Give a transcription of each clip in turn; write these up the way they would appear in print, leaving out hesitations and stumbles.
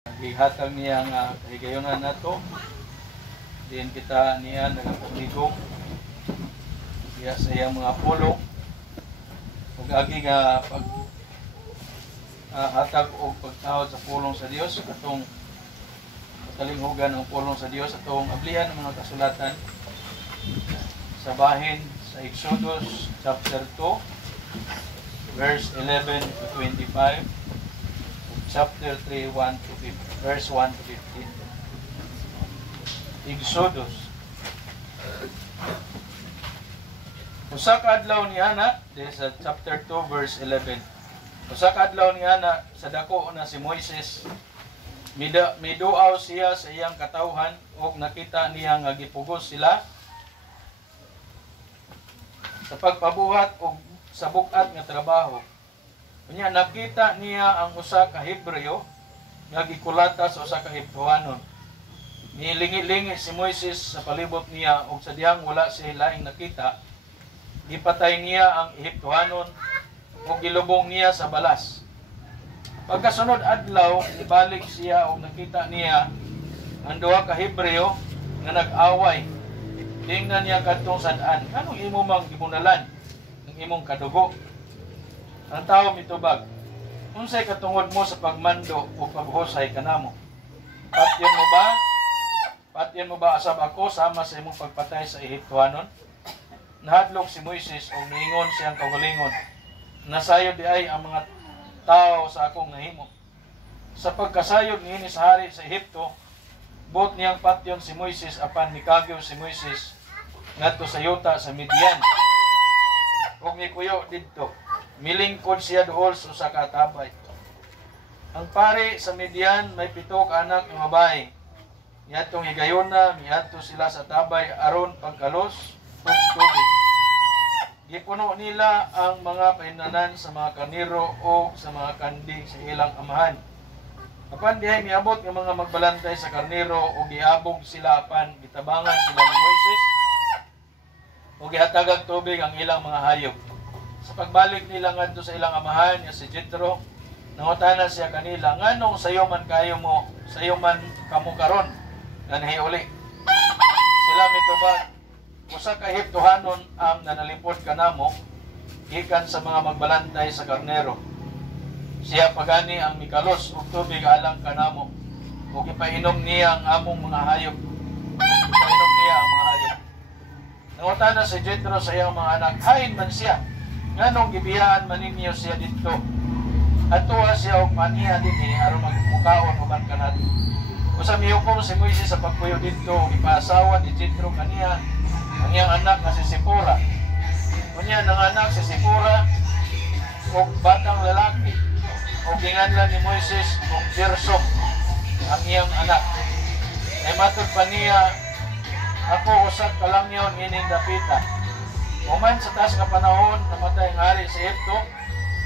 Ihatag niya nga kahigayonan nato. Diyan kita niya nagapamigong. Diya sa iyang mga pulong. Ug agi nga pag hatag o pagtawad sa pulong sa Dios atong katalinghugan ang pulong sa Dios atong ablihan ang mga kasulatan sa bahin sa Exodus chapter 2 verse 11 to 25, chapter 3 verse 1 to 15. Exodus. Usa ka adlaw ni ana sa chapter 2 verse 11. Usa ka adlaw ni ana sa dako na si Moises miduaw siya sa iyang katawhan ug nakita niya nga gipugos sila sa pagpabuhat o sa bukat nga trabaho. Unya nakita niya ang usa ka Hebreo nga gikulata sa usa ka Hebrewanon. Nilingi-lingi si Moises sa palibot niya ug sa dihang wala siya laing nakita, gipatay niya ang Hebrewanon ug gilubong niya sa balas. Pagkasunod adlaw, ibalik siya ug nakita niya ang duha ka Hebreo nga nag-away. Tingnan niya kadtong sad-an, kanong imo mang gimunalan ang imong kadugo? Ang tao mitubag, unsay katungod mo sa pagmando o paghusay kanamo? Patyan mo ba asab ako sama sa imong pagpatay sa Ehiptohanon? Nahadlok si Moises o niingon siyang kaugalingon, nasayod di ay ang mga tao sa akong nahimo. Sa pagkasayod niini sa hari sa Ehipto, buot niyang patyon si Moises apan mikagyo si Moises ngadto sa yuta sa Midian. Ug mikuyo didto, milingkod siya duol sa usa ka tabay. Ang pari sa Midian may 7 ka anak nga babae. Niadtong higayuna miadto sila sa tabay aron pagkalos ug tubig. Gipuno nila ang mga painanan sa mga kaniro o sa mga kanding sa ilang amahan. Apan dihay miabot ng mga magbalantay sa karnero o giabog sila apan gitabangan sila ni Moises o gihatagag tubig ang ilang mga hayop. Sa pagbalik nila ngadto sa ilang amahan nga si Jethro, nangutana siya kanila, nganong sayo man kayo mo, sayo man kamo karon nga nahiuli. Sila mitubag, usa ka Ehiptohanon ang nanalipod kanamo gikan sa mga magbalantay sa karnero. Siya pagani ang mikalos ug tubig alang kanamo ug ipainom niya ang among mga hayop. Ipainom niya ang mga hayop. Nangutana si Jethro sa iyang mga anak, hain man siya. Nganong gibiyaan man ninyo siya dito? Atuwa siya og maniya dinhi aron magmukaon uban kanato. Usa mihukom si Moises sa pagpuyo dito ug ipaasawa ni Jethro kaniya ang iyang anak nga si Sipora. Unya nanganak si Sipora og batang lalaki. O ginganlan ni Moises og Gersom ang iyang anak. Ay matod pa niya, ako usab kalangyon ining dapita. Human sa taas nga panahon namatay ang hari sa Ehipto,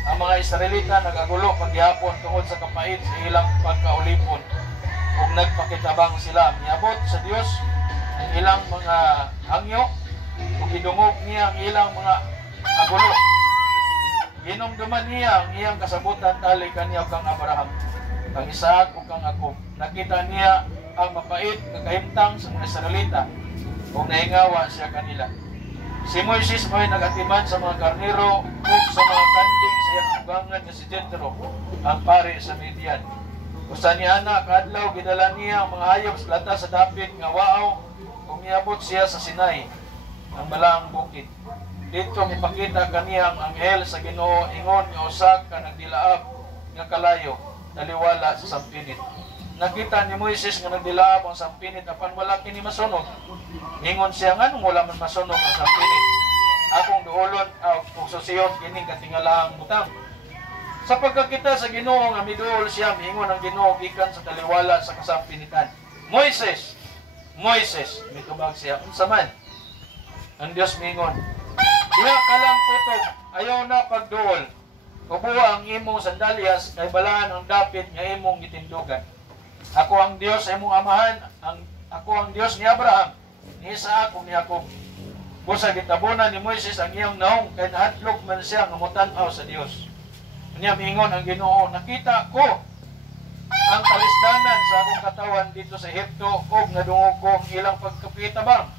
ang mga Israelita nagagulo paghihapon tungod sa kapait sa ilang pagkaulipon ug nagpakitabang sila. Miabot sa Dios ang ilang mga hangyo ug gidungog niya ang ilang mga agulo. Ginumduman niya ang iyang kasabutan tali kaniya kang Abraham, kang Isaac ug kang Jacob. Nakita niya ang mapait nga kahimtang sa mga Israelita ug nahingawa siya kanila. Si Moises may nagatiman sa mga karnero ug sa mga kanding sa iyang ugangan nga si Jethro, ang pari sa Midian. Usa ni ana kadlaw gidala niya ang mga hayop sa lata sa dapit nga waaw ug miabot siya sa Sinai, ang balaang bukid. Dito ipakita kaniya ang anghel sa Ginoo ingon nga usa ka nagdilaab nga kalayo taliwala sa sampinit. Nakita ni Moises nga nagdilaab ang sampinit apan wala kini masunog. Ingon siya, nganong wala man masunog ang sampinit? Akong duolon ug susiyon kining katingalaang butang. Sa pagkakita sa Ginoo nga miduol siya, miingon ang Ginoo gikan sa taliwala sa kasampinitan. Moises, Moises, mitubag siya, unsa man? Ang Dios miingon, diha ka lang kutob, ayaw na pagduol. Kubuha ang imong sandalyas, kay balaan ang dapit nga imong gitindugan. Ako ang Dios sa imong amahan, ako ang Dios ni Abraham, ni Isaac ug ni Jacob. Busa gitabunan ni Moises ang iyang naong kay nahadlok man siya nga motan-aw sa Dios. Unya miingon ang Ginoo, nakita ko ang talisdanan sa akong katawan dito sa Ehipto ug nadungog ko ang ilang pagkapitabang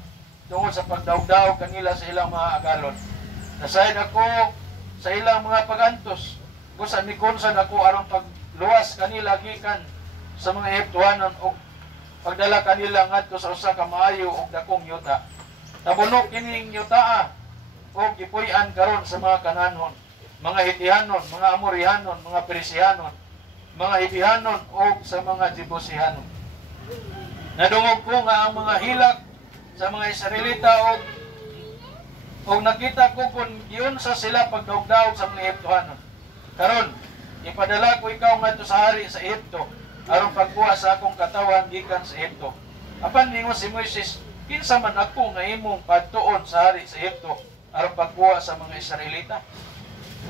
tungod sa pagdawdaw kanila sa ilang mga agalon. Nasayad ako sa ilang mga pagantos. Kusa mikonsan ako aron pagluwas kanila gikan sa mga Ehiptohanon ug pagdala kanila ngadto sa usa ka maayo ug dakong yuta. Nabunok kining yutaa ug gipuy-an karon sa mga Kananon, mga Hitihanon, mga Amorihanon, mga Perisihanon, mga Hibihanon o sa mga Jebusihanon. Nadungog ko nga ang mga hilak sa mga Israelita o nakita ko kung giunsa sila pagdaog-daog sa mga Ehiptohanon. Karon, ipadala ko ikaw ngadto sa hari sa Ehipto aron pagkuha sa akong katawan gikan sa Ehipto. Apan ningon si Moises, kinsa man ako nga imong padtuon sa hari sa Ehipto aron pagkuha sa mga Israelita?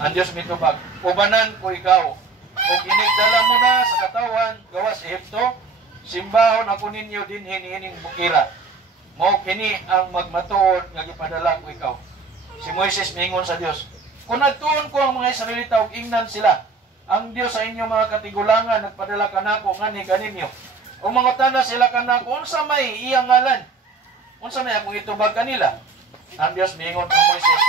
Ang Diyos mitubag, ubanan ko ikaw. Kung inigdala mo na sa katawan gawas Ehipto, simbahon ako ninyo din hinihining bukira. Mao kini ang magmatuod nga gipadala ko ikaw. Si Moises miingon sa Dios, kung nagtuon ko ang mga Israelita ug ingnan sila, ang Dios sa inyong mga katigulangan nagpadala kanako ngani kaninyo. O mangutana sila kanako, unsa may iyang ngalan? Unsa may akong itubag kanila? Ang Dios miingon kang Moises,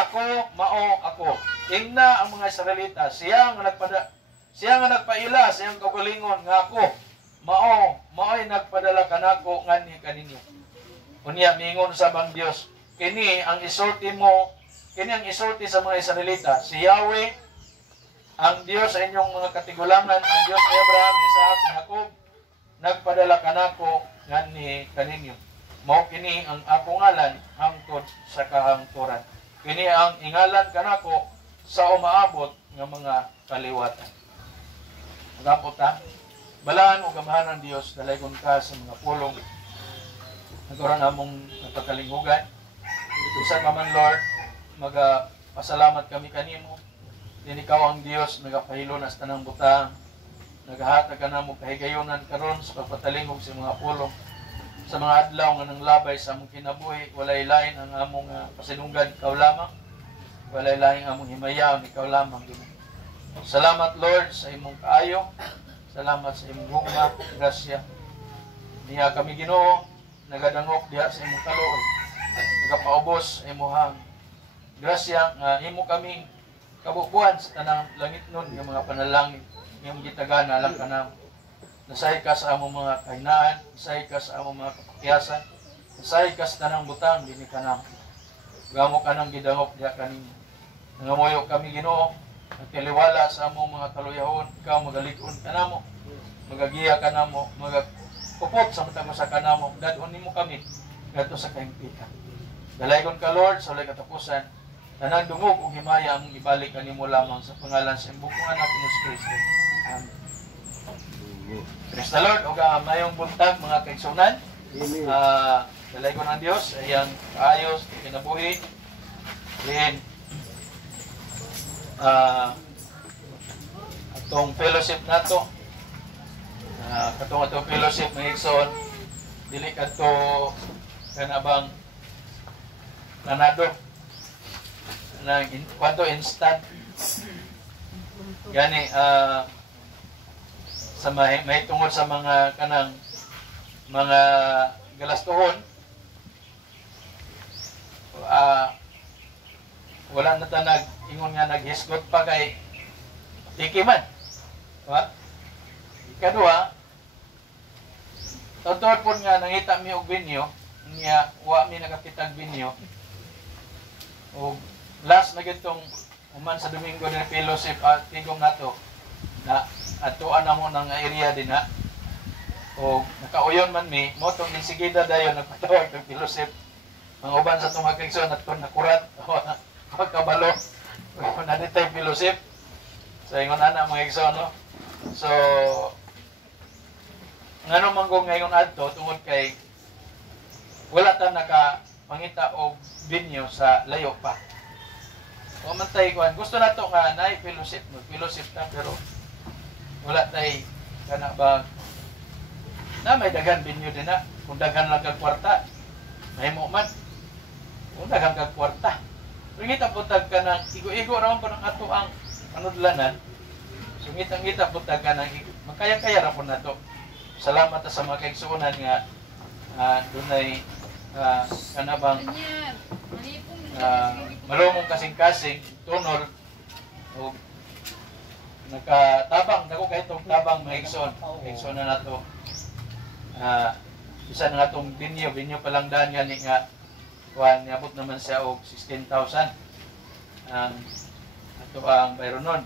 ako mao ako. Ingna ang mga Israelita, siya nga nagpaila sa iyang kaugalingon nga ako mao'y nagpadala kanako ngani kaninyo. Unya miingon sa bang Dios, kini ang isulti sa mga Israelita, si Yahweh ang Dios sa inyong mga katigulangan, ang Dios ni Abraham, Isaac, Jacob, nagpadala kanako ngani kaninyo. Mao kini ang ako ngalan hangtod sa kahangturan. Kini ang ingalan kanako sa umaabot ng mga kaliwatan. Magapot ta, balaan o gamahan ng Diyos, dalaygon ka sa mga pulong. Nagkaroon among napakalingugan. Isa ka man, Lord, magpasalamat kami kanimo. Din ikaw ang Diyos, nagapahilo na sa tanang butang. Nagahatag ka na mo kahigayonan karon sa pagpatalingog sa mga pulong. Sa mga adlaw nga nang labay sa among kinabuhi, walay lain ang among pasinunggan, ikaw lamang. Walay lain ang among himayaw, ikaw lamang. Salamat, Lord, sa imong kaayo. Salamat sa imong hugma, grasya. Niya kami Ginoo, nagadangok diha sa imong kaluoy. Nagapaubos sa imong grasya nga imo kami kabubuan sa tanang langit nun, yung mga panalangin, yung gitagana lang ka na. Nasay ka sa among mga kahinaan, nasay ka sa among mga kapakyasan, nasay ka sa tanang butang, dini ka na. Gamo ka ng gidangok diha kaninyo. Nangamoyo kami Ginoo, nagkaliwala sa among mga kaluyahon, ikaw magalikon ka namo, magagiya ka namo, magpupot sa matag sa kanamo, dadon nimo kami ngadto sa kaimpikan. Dalaygon ka Lord sa walay katapusan, tanang dungog ug himaya among ibalik kanimo lamang sa pangalan sa imong anak ni Kristo. Amen. Praise the Lord, o mayong buntag mga kaigsunan. Dalaygon ang Dios ayang kaayos kinabuhi. Then atong fellowship nato, katong fellowship ng igsoon, dili kadto kanabang nanado nang kwanto instant gani sa may tungod sa mga kanang mga galastuhon, wala na ta ingon nga naghisgot pa kay tikiman. Diba? Ikadua, totoo po nga nangita mi og binyo, nga wa mi nakakitag binyo. O last na gitong uman sa Domingo ng fellowship at tigong nato na atuan na mo ng area din ha. O nakauyon man mi, motong din sigida dayon nagpatawag ng fellowship. Mga uban sa itong magkikson at kung nakurat o magkabalo o naditay fellowship. So ingon na mga ikson, no? So ngano man kung ngayon adto tungod kay wala ta nakapangita og binyo sa layo pa. O man tay kuan gusto nato nga naay fellowship, fellowship ta pero wala tay kana ba na may dagan binyo din na kung daghan lang kag kwarta mahimo man kung daghan kag kwarta pero ngita putag ka ng igo-igo raman pa ng ato ang anudlanan so ngita putag ka ng makaya-kaya ra po nato. Salamat sa mga kaigsuonan nga dunay kanabang malumong kasing-kasing tunol o nakatabang dako kay itong tabang mga igsoon na nato. Isa na natong binyo palang daan gani nga kuan niabot naman siya og 16,000 ato ang bayron nun.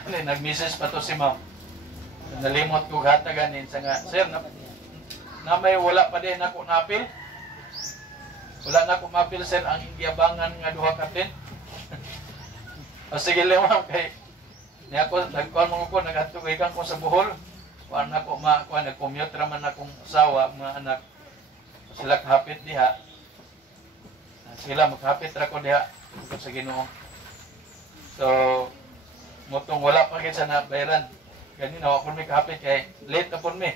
Nag-message pa to si ma'am, nalimot ko hatagan sa nga, sir, na may wala pa din ako na-appeal. Wala na ako ma-appeal, sir, ang giabangan nga duha ka tin. O sige lang, ma'am, kay niya ako, nagkuhan mo ko, nagatugikan ko sa Bohol. Kuhan ako, nag-commute raman akong asawa, mga anak. Sila kahapit diha. Sila maghapit ra ko diha sa Ginoo. So, mutong wala pa kayo sa nabayaran. Ganina, wapon mi kahapit kay late na po mi.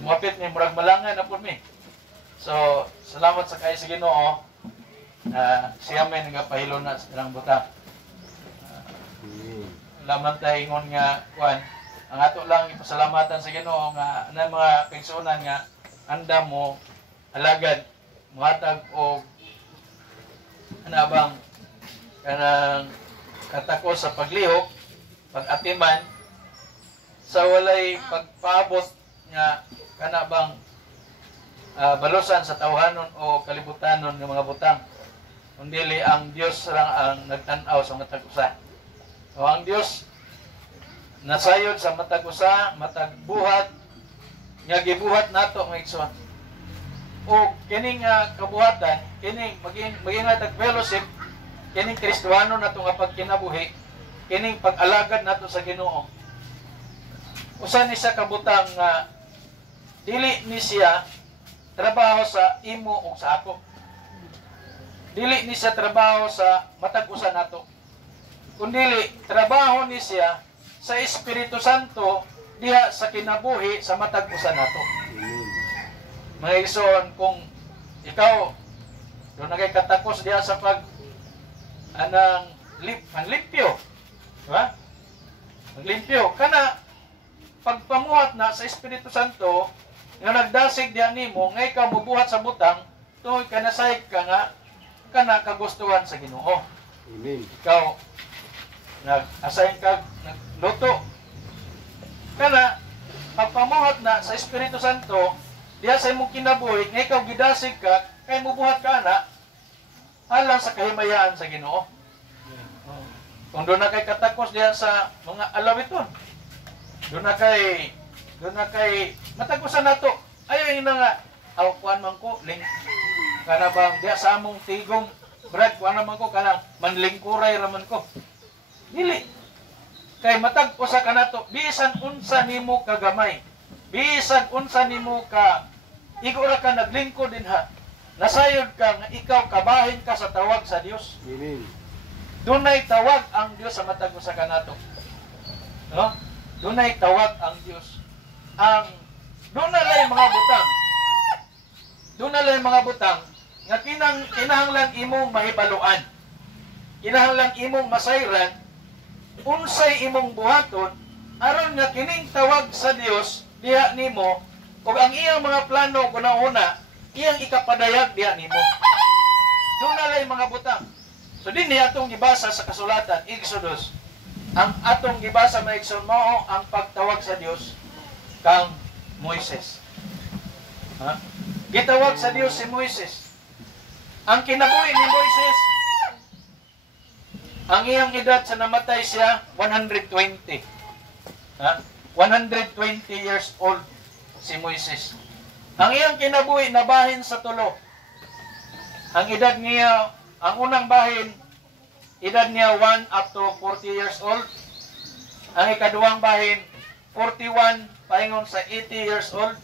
Umapit mi, murag malangan na po mi. So, salamat sa kayo sa Ginoo. Siya may nagapahilo na sa ilang butang. Laman tayo ingon nga, kuan, ang ato lang ipasalamatan sa Ginoo nga na mga kaigsuonan nga anda mo alagad muhatag og anabang kanang katakos sa paglihok, pag-atiman sa walay pagpaabot nga kanabang balusan sa tawhanon o kalibutanon ng mga butang. Kundili ang Dios lang ang nagtanaw sa matag usa. O ang Dios nasayod sa matag usa, matag buhat nga gibuhat nato mga igsoon. O kining kabuhatan, kining maging fellowship, kining Kristiyano nato nga pagkinabuhi, kining pag-alagad nato sa Ginoo. Usa ni sa kabutang nga dili ni siya trabaho sa imo o sa ako. Dili ni siya trabaho sa matag usa nato. Kundili trabaho ni siya sa Espiritu Santo diha sa kinabuhi sa matag usa nato. Mga igsoon, kung ikaw doon na kay katakos diha sa panlimpyo, ha? Maglimpyo kana pagpamuhat na sa Espiritu Santo nga nagdasig diha nimo nga ikaw mubuhat sa butang tungod kanasayg ka nga kana kagustuhan sa Ginoo. Amen. Ikaw nag-assign ka nagluto kana pagpamuhat na sa Espiritu Santo diha sa imong kinabuhi nga ikaw gidasig ka kay mubuhat ka na alang sa kahimayaan sa Ginoo. Kung doon na kay katakos diha sa mga alawiton, doon na kay matagusan nato. Ayaw yung nga, kuan man ko, kana bang diya sa among tigong, brad, kuan naman ko, kana manlingkuray raman ko. Dili. Kay matagpusa ka nato, bisan unsa nimo kagamay, bisan unsa nimo ka, igura ka naglingkod din ha, nasayod ka nga ikaw kabahin ka sa tawag sa Dios. Amen. Dunay tawag ang Dios sa matagpusa ka nato. No? Dunay tawag ang Dios. Doon na lang mga butang. Doon na lang mga butang nga kinahanglan imong mahibaluan. Kinahanglan imong masayran unsay imong buhaton aron nga kining tawag sa Dios diha nimo ug ang iyang mga plano kuna-una iyang ikapadayag diha nimo. Doon na lang mga butang. So dinhi atong gibasa sa kasulatan Exodus. Ang atong gibasa may igsoon mao ang pagtawag sa Dios kang Moises. Ha? Gitawag sa Dios si Moises. Ang kinabuhi ni Moises, ang iyang edad sa namatay siya 120. Ha? 120 years old si Moises. Ang iyang kinabuhi nabahin sa tulo. Ang edad niya, ang unang bahin, edad niya 1 up to 40 years old. Ang ikaduwang bahin, 41 paingon sa 80 years old.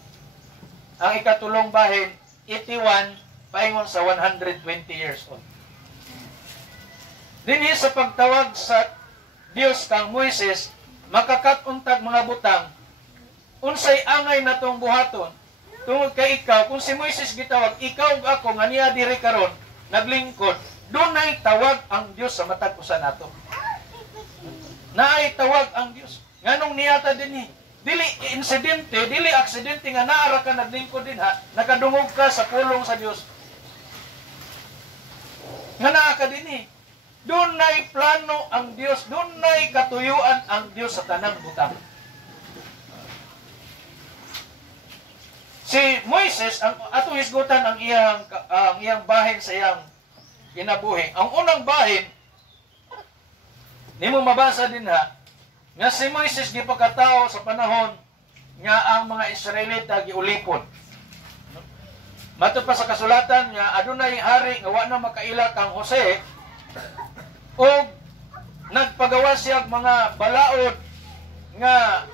Ang ikatulong bahin, 81 paingon sa 120 years old. Dinhi sa pagtawag sa Dios kang Moises, makakatuntag mga butang, unsay angay natong buhaton, tungod kay ikaw, kung si Moises gitawag, ikaw ug ako nga niya diri karon naglingkod, dunay tawag ang Dios sa matag usa nato. Naay tawag ang Dios. Nganong niyata dinhi? dili insidente, dili aksidente nga naara ka naglingkod din ha, nakadungog ka sa pulong sa Dios. Nga naa ka din eh. Dunay plano ang Dios, dunay katuyuan ang Dios sa tanang butang. Si Moises, ang atong hisgutan ang iyang bahin sa iyang kinabuhi. Ang unang bahin, nimo mabasa din ha, nga si Moises gipakatao sa panahon nga ang mga Israelita giulipon. Matod pa sa kasulatan nga adunay hari nga wa na makaila kang Jose, o nagpagawa siya mga balaod nga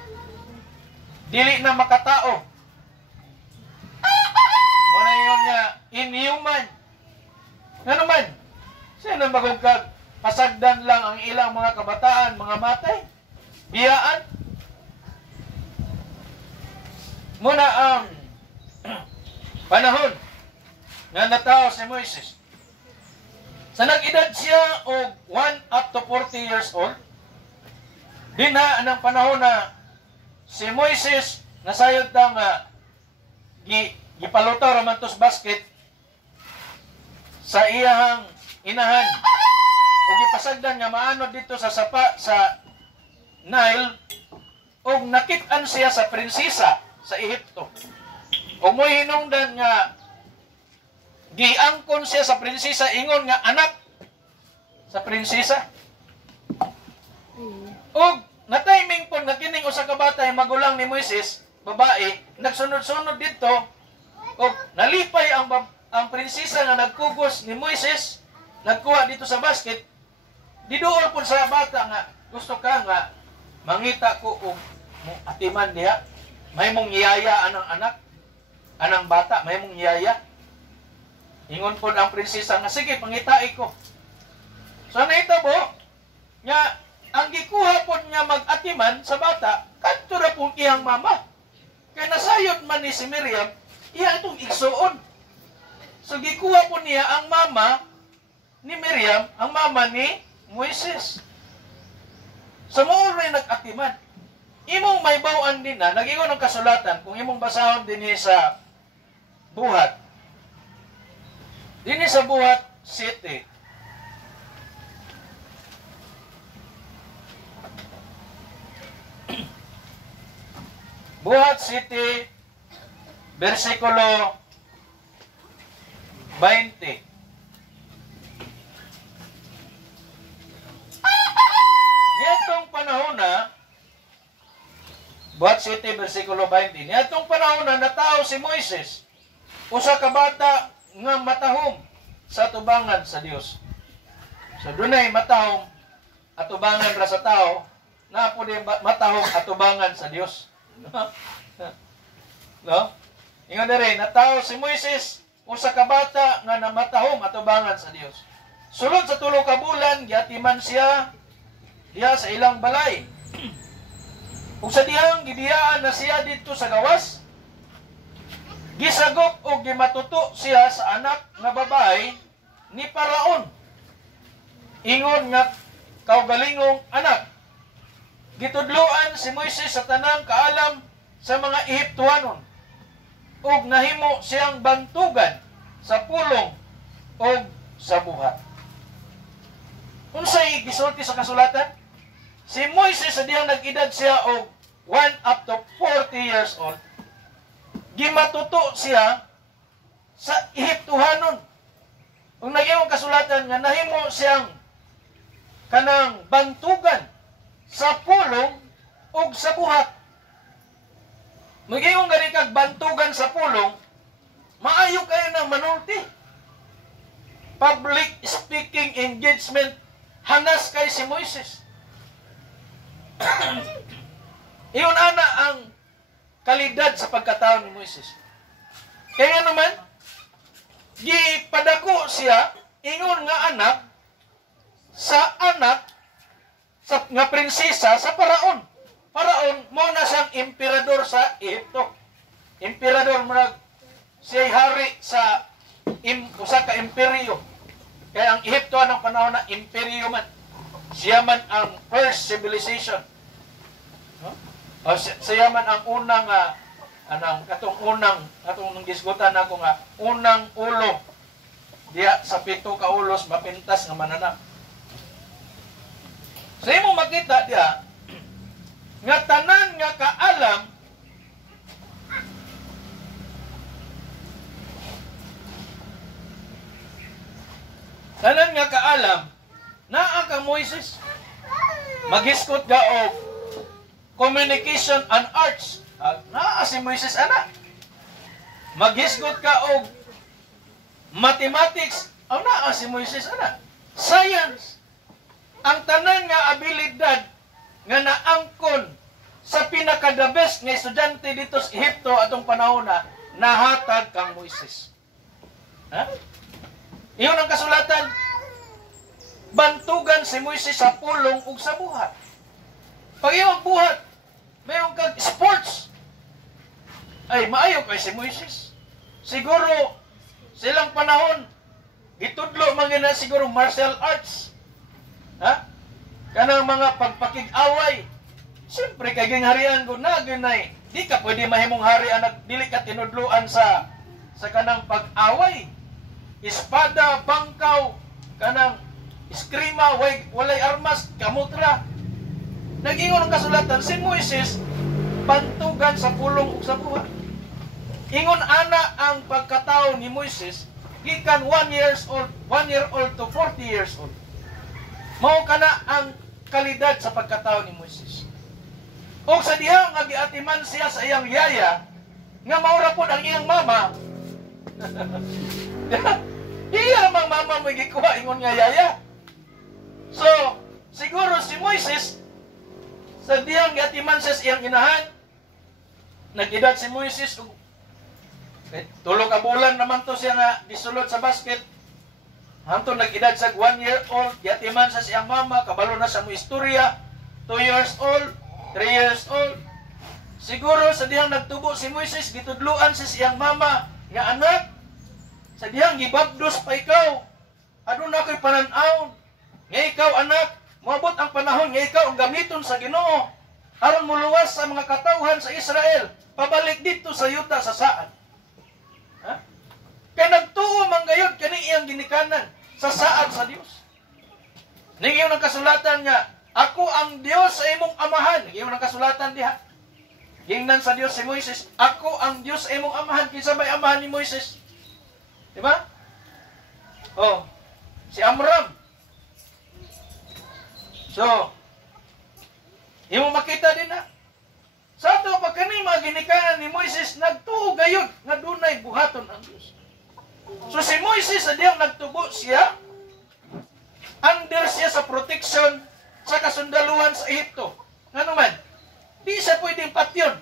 dili na makatao. Muna yun nga inhuman. Nga naman, sino magugkag pasagdan lang ang ilang mga kabataan, mga matay, biyaan. Muna ang panahon nga natao si Moises. Sa nag-edad siya og 1 up to 40 years old, dinha anang panahon na si Moises nasayod ta nga gipalutaw raman tos basket sa iyang inahan ug gipasagdan nga maanod dito sa sapa sa Nile ug nakit-an siya sa prinsesa sa Ehipto. Ug mo'y hinungdan nga giangkon siya sa prinsesa, ingon nga anak sa prinsesa. Ug na-timing po na kining usa ka bata yung magulang ni Moises, babae, nagsunod-sunod dito, ug nalipay ang prinsesa nga nagkugos ni Moises, nagkuha dito sa basket. Diduol po sa bata nga gusto ka nga mangita ko og atiman diha. May mong yaya anang anak, anang bata, may mong yaya. Ingon po ang prinsesa nga, sige, pangitai ko. So, naitabo, nga, ang gikuha po niya mag-atiman sa bata, kanto na pong iyang mama. Kaya nasayot man ni si Miriam, iya itong igsuon. So, gikuha po niya ang mama ni Miriam, ang mama ni Moises. So, maulay nag-atiman. Imong may bawaan din na, nag-ingon ang kasulatan, kung imong basahon din sa buhat, dini sa Buhat City. Buhat City, versikulo 20. Nitong panahon na, Buhat City, versikulo 20. Nitong panahon na natao si Moises, usa ka bata nga matahom sa atubangan sa Dios. So dunay matahom atubangan ra sa tao, na po din matahom atubangan sa Dios. No? Ingon dere natao si Moises usa ka bata nga namatahom atubangan sa Dios. Sulod sa 3 ka bulan giatiman siya diha sa ilang balay. Ug sa dihang gibiyaan na siya dito sa gawas, gisagop o gimatuto siya sa anak nga babae ni Paraon. Ingon nga kaugalingong anak. Gitudloan si Moises sa tanang kaalam sa mga Ehiptuanon ug nahimo siyang bantugan sa pulong ug sa buhat. Unsay gisulti sa kasulatan? Si Moises sa dihang nag-edad siya og 1 up to 40 years old, gimatuto siya sa Ehiptuhanon. Kung nag-iwang kasulatan nga nahimo siyang kanang bantugan sa pulong ug sa buhat. Mag-iwang gani kag bantugan sa pulong, maayo kayo ng manulti. Public speaking engagement, hanas kay si Moises. Iyon ana ang kalidad sa pagkatao ni Moises. Kaya naman, gipadako siya, ingon nga anak sa nga prinsesa sa Paraon. Paraon, mo na siyang emperador sa Ehipto. Emperador mo siya'y hari sa usa ka imperyo. Kaya ang Ehipto anong panahon na imperyo man. Siya man ang first civilization. No? O siya man ang unang katong nang gisgutan nako nga unang ulo diya sa 7 ka ulos mapintas nga mananap. Sa imo makita diya nga tanan nga kaalam naa ka Moises magisgot ga og communication and arts. Naa si Moises ana. Magisgot ka og mathematics. Naa si Moises ana. Science. Ang tanan nga abilidad nga naangkon sa pinaka-the best nga estudyante dito sa Ehipto atong panahon na nahatag kang Moises. Ha? Iyon ang kasulatan. Bantugan si Moises sa pulong ug sa buhat. Pag iyong buhat, mayroon kang sports. Ay, maayo kay si Moises. Siguro, silang panahon, gitudlo man na siguro martial arts. Ha? Kanang mga pagpakig-away. Siyempre, kay gingharian ko na, ginay. Di ka pwede mahimong hari anak, dili ka tinudluan sa kanang pag-away. Espada, bangkaw, kanang eskrima, walay armas, kamutra. Nag-ingon ang kasulatan, si Moises, bantugan sa pulong ug sa buhat. Ingon ana ang pagkatao ni Moises, gikan 1 year old to 40 years old. Mao kana ang kalidad sa pagkatao ni Moises. O sa diha nga giatiman siya sa iyang yaya, nga maura pod ang iyang mama. Iya mang mama mo gikuha ingon nga yaya. So, siguro si Moises sa diyang giatiman siya sa iyang inahan, nag-edad si Moises, tulog ka bulan naman to siya nga gisulod sa basket. Hanto nag-edad sa 1 year old, giatiman siya sa iyang mama, kabalo na sa mo istorya, 2 years old, 3 years old. Siguro sa diyang nagtubo si Moises, gitudluan siya sa iyang mama, nga anak, sa diyang gibabdos pa ikaw, aduna ko'y pananaw, nga ikaw anak, moabot ang panahon nga ikaw ang gamiton sa Ginoo aron muluwas sa mga katawhan sa Israel pabalik dito sa yuta sa saan. Ha? Kaya nagtuo man gayud kani iyang ginikanan sa saan sa Dios. Ningiyon ang kasulatan nga ako ang Dios sa imong amahan. Ningiyon ang kasulatan diha. Gingnan sa Dios si Moises, ako ang Dios sa imong amahan. Kinsa may amahan ni Moises? Di ba? Oh, si Amram. So, imo makita din na. Sa ato pag kani mga ginikanan ni Moises, nagtuo gayud nga dunay buhaton ang Dios. So si Moises sa diyang nagtubo siya, under siya sa protection sa kasundaluhan sa Ehipto. Nga naman, di siya pwedeng patyon.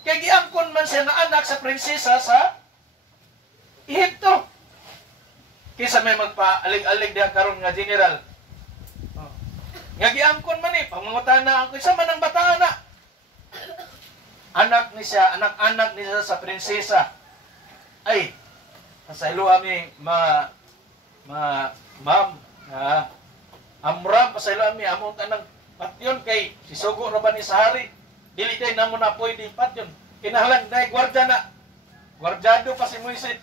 Kaya giangkon man siya na anak sa prinsesa sa Ehipto. Kisa may magpa-alig-alig diha karon nga general. Nga giangkon man pangungutana ang isa man ang bata na. Anak ni siya, anak-anak ni siya sa prinsesa. Ay, sa ilo ami ma'am, Amram, sa ilo ami among tanang patyon kay sisugo ra ba ni sa hari. Dili kay namo na pwede patyon. Kinahanglan dai gwardiya na. Gwardyado pa si Moises.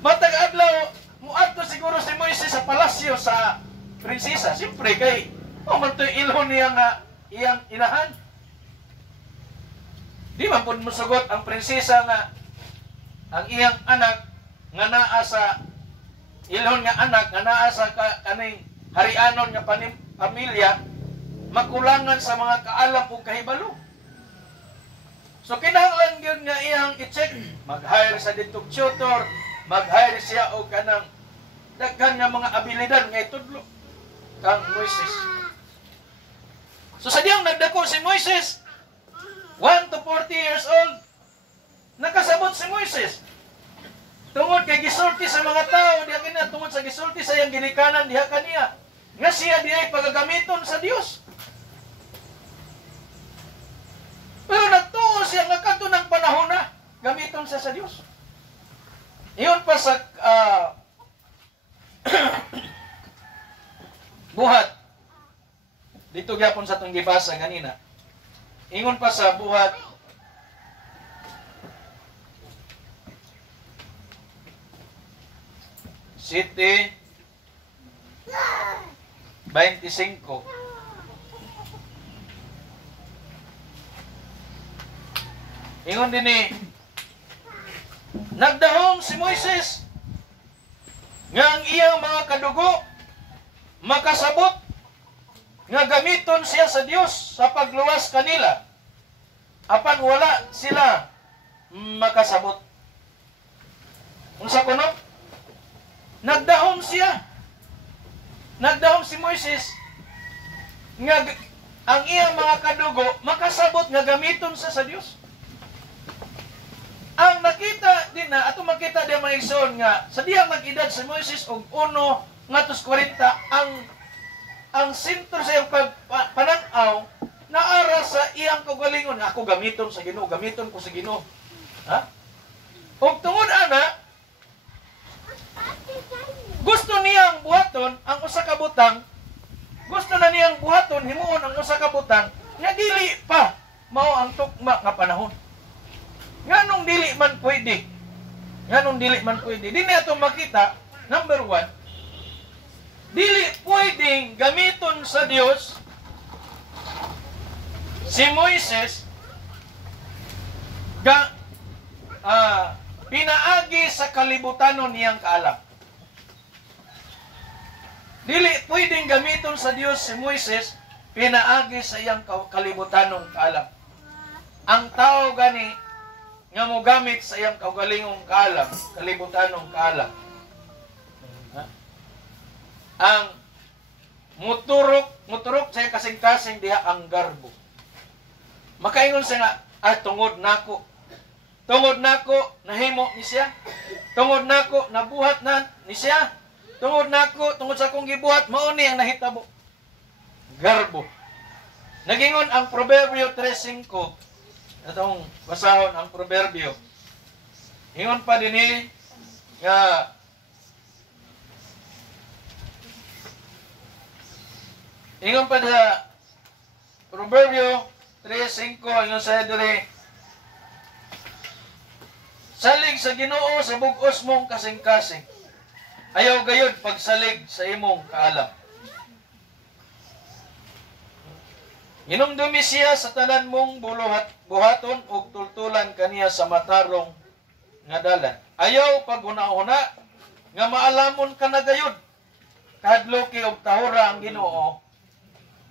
Matag adlaw muadto siguro si Moises sa palasyo sa prinsesa. Siyempre kay man to ilhon niya nga iyang inahan. Di man pud mosugot ang prinsesa nga ang iyang anak nga naa sa ilhon nga anak nga naa sa kaning harianon nga pamilya makulangan sa mga kaalam ug kahibalo. So kinahanglan gyud nga iyang i-check, mag-hire sa ditong tutor, mag-hire siya og kanang daghan nga mga abilidad nga itudlo kang Moises. So sa diyang nagdako si Moises, 1 to 40 years old, nakasabot si Moises. Tungod kay gisulti sa mga tao, diha kaniya, tungod sa gisulti sa iyang ginikanan, diha kaniya, nga siya dihay pagagamiton sa Dios. Pero nagtuo siya nga kadto ng panahon na, gamiton siya sa Dios. Iyon pa sa buhat. Dito gyapon sa itong gibasa ganina. Ingon pa sa buhat City 25. Ingon din nagdahom si Moises nga ang iyang mga kadugo makasabot nga gamiton siya sa Dios sa pagluwas kanila apan wala sila makasabot. Unsa kuno? Nagdahom siya. Nagdahom si Moises nga ang iyang mga kadugo makasabot nga gamiton sa Dios. Ang nakita din na ato makita din mga igsoon nga sa diyang mag-edad si Moises og 1:40 ang sentro sa iyang pananaw naara sa iyang kaugalingon. Ako gamiton sa Ginoo, gamiton ko sa Ginoo. Ha? Og tungod ana gusto niyang buhaton ang usa ka butang, gusto na niyang buhaton himuon ang usa ka butang nga dili pa mao ang tukma nga panahon. Nganong dili man pwede? Nganong dili man pwede? Dili ato makita, number 1, dili pwedeng gamiton sa Dios si Moises pinaagi sa kalibutanon niyang kaalam. Dili pwedeng gamiton sa Dios si Moises pinaagi sa iyang kalibutanon kaalam. Ang tao gani nga mo gamit sa iyang kaugalingong kaalam, kalibutanong kaalam. Ang muturok sa iyang kasing-kasing diha ang garbo. Makaingon siya nga, tungod nako. Tungod nako, nahimo ni siya. Tungod nako, nabuhat na ni siya. Tungod nako, tungod sa akong gibuhat, mauni ang nahitabo. Garbo. Nagingon ang Proverbio 3:5. Atong basahon ang proverbio. Ingon pa dinhi nga ingon pa sa Proverbio 3:5 ingon sa diri salig sa Ginoo sa bug-os mong kasing-kasing. Ayaw gayud pagsalig sa imong kaalam. Inumdumi siya sa tanan mong buhaton ug tultulan kaniya sa matarong nga dalan. Ayaw paghuna-huna nga maalamon ka na gayud. Kahadloki og tahura ang Ginoo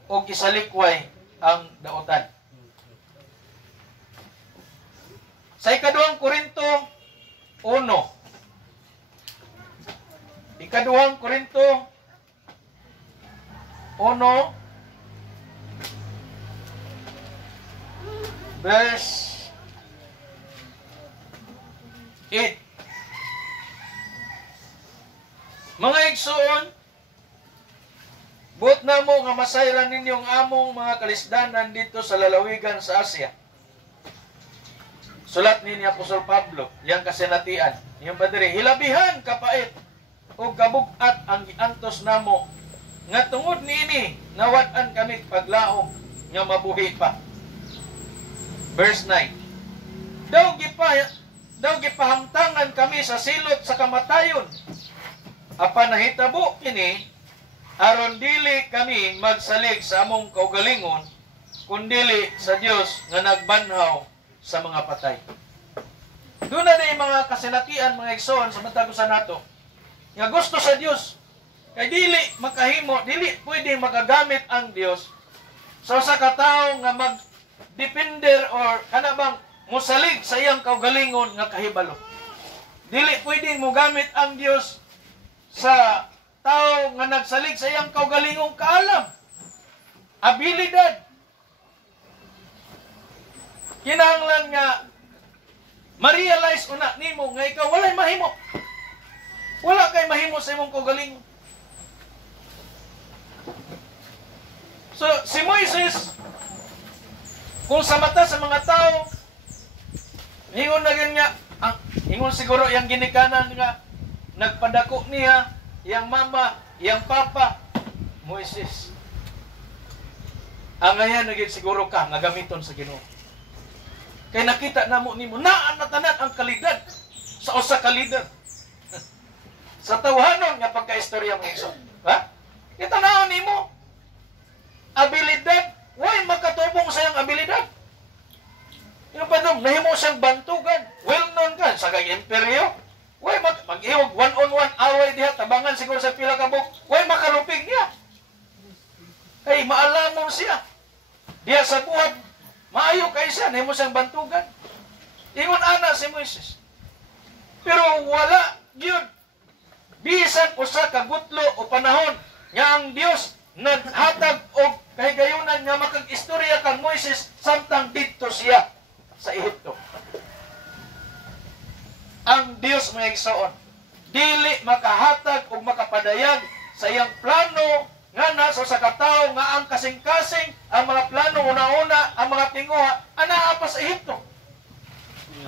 og isalikway ang daotan. Sa ikaduhang Korinto 1. Ikaduhang Korinto 1 verse 8. Mga igsoon, buot na mo nga masayran ninyong among mga kalisdanan dito sa lalawigan sa Asia. Sulat ni Apostol Pablo, yang kasenatian. Yung padre, hilabihan kapait o kabugat ang giantos namo nga tungod niini nawad-an kami paglaom nga mabuhi pa. Verse 9. Daw gipahamtangan kami sa silot sa kamatayon. Apan nahitabo kini aron dili kami magsalig sa among kaugalingon kundili sa Dios nga nagbanhaw sa mga patay. Doon na yung mga kasinatian, mga igsoon sa matagusan nato. Nga gusto sa Dios kay dili makahimo, dili pwede makagamit ang Dios sa usa ka tawo nga depender or kanabang musalig sa iyang kaugalingon nga kahibalo. Dili pwedeng mo gamit ang Dios sa tao nga nagsalig sa iyang kaugalingong kaalam. Abilidad. Kinahanglan nga ma-realize una nimo nga ikaw walay mahimo. Wala kay mahimo sa imong kaugalingon. So si Moises kung sa mata sa mga tao, ingon na ganyan nga, ingon siguro yung ginikanan nga, nagpadako niya, yang mama, yang papa, Moises. Ang ngayon naging siguro ka nga gamiton sa Ginoo. Kay nakita namo nimo naa na tanan ang kalidad sa usa ka leader. Sa tawhanon nga pagkaistorya mo iso. Ha? Kita na nimo abilidad, way makatubong sa iyang abilidad. Yung padong, nahimo siyang bantugan. Well known ka sa kay imperyo. Way mag-iwag one-on-one away diha, tabangan siguro sa pila ka buk. Way makalupig niya. Kay maalamon siya. Diya sa buhat, maayo kay siya, nahimo siyang bantugan. Ingon ana si Moises. Pero wala gyud bisan usa ka gutlo o panahon nga ang Dios naghatag og kahigayunan nga makag-istorya kang Moises samtang didto siya sa Ehipto. Ang Dios mga igsoon, dili makahatag o makapadayag sa iyang plano nga nasa sa katao nga ang kasing-kasing, ang mga plano una-una, ang mga tinguha, anaa pa sa Ehipto.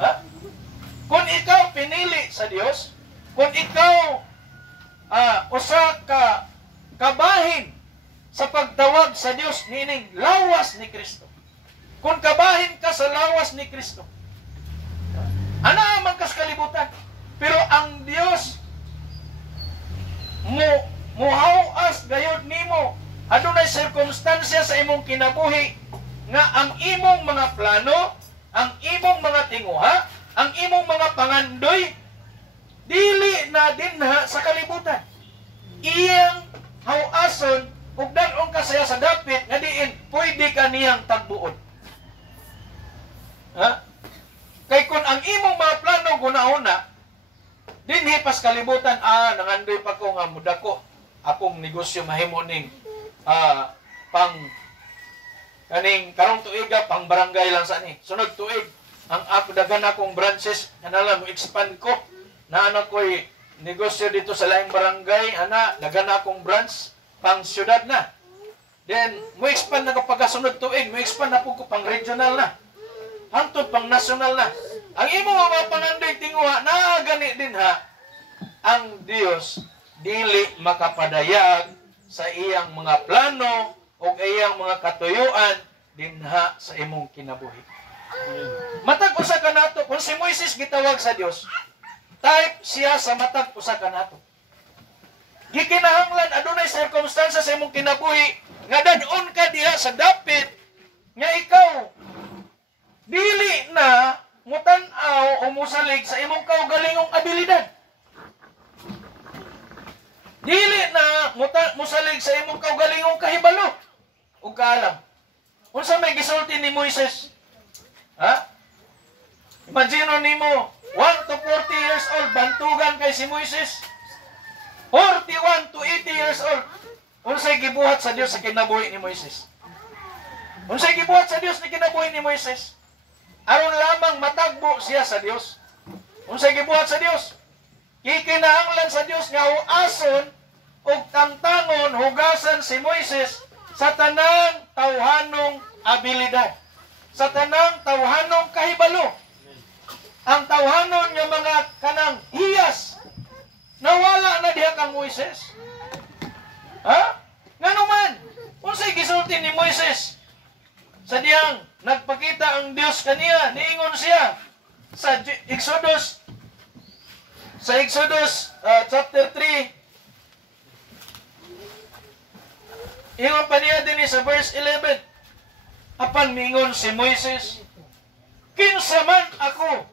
Ha? Kung ikaw pinili sa Dios, kung ikaw usa ka kabahin sa pagtawag sa Dios, nining lawas ni Kristo. Kung kabahin ka sa lawas ni Kristo, ana man kas kalibutan. Pero ang Dios muhawas gayud nimo adunay sirkumstansya sa imong kinabuhi nga ang imong mga plano, ang imong mga tinguha, ang imong mga pangandoy dili na dinha sa kalibutan. Iyang hawason ug dag-ong kasaya sa dapit nga diin pwede ka niyang tagbuon. Ha? Kay kung ang imong mga plano guna-una, dinhi pas kalibutan, nangandoy pa ko nga mudako akong negosyo mahimo ning pang kaning karong tuiga pang barangay lang sa ni. Sunod tuig, ang ako dagan akong branches, kanala mo expand ko. Na ano ko'y negosyo dito sa laing barangay, dagan akong branch pang syudad na. Then, mo expand na kapag sunod tuig, mo expand na po ko pang regional na. Hantod pang nasyonal na. Ang imo mga pangandoy tinguha, gani din ha, ang Dios dili makapadayag sa iyang mga plano o iyang mga katuyuan dinha sa imong kinabuhi. Matag usa ka nato, kung si Moises gitawag sa Dios, type siya sa matag usa ka nato. Gikinahanglan adunay circumstances sa imong kinabuhi nga dadon ka diha sa dapit nga ikaw dili na mutan-aw o musalig sa imong kaugalingong abilidad. Dili na musalig sa imong kaugalingong kahibalo o kaalam. Unsa may gisulti ni Moises? Ha? Imagine nimo 1 to 40 years old bantugan kay si Moises. 41 to 80 years old. Unsay gibuhat sa Dios sa kinabuhi ni Moises? Unsay gibuhat sa Dios ni kinabuhi ni Moises? Aron lamang matagbo siya sa Dios. Unsay gibuhat sa Dios? Kikinahanglan sa Dios nga uason ug tangtangon hugasan si Moises sa tanang tawhanong abilidad, sa tanang tawhanong kahibalo. Ang tawhanon nga mga kanang hiyas nawala na diha kang Moises. Ha? Nganuman, unsay gisulti ni Moises sa diyang nagpakita ang Dios kaniya, niingon siya sa Exodus chapter 3. Ingon pa niya din sa verse 11. Apan mingon si Moises, kinsa man ako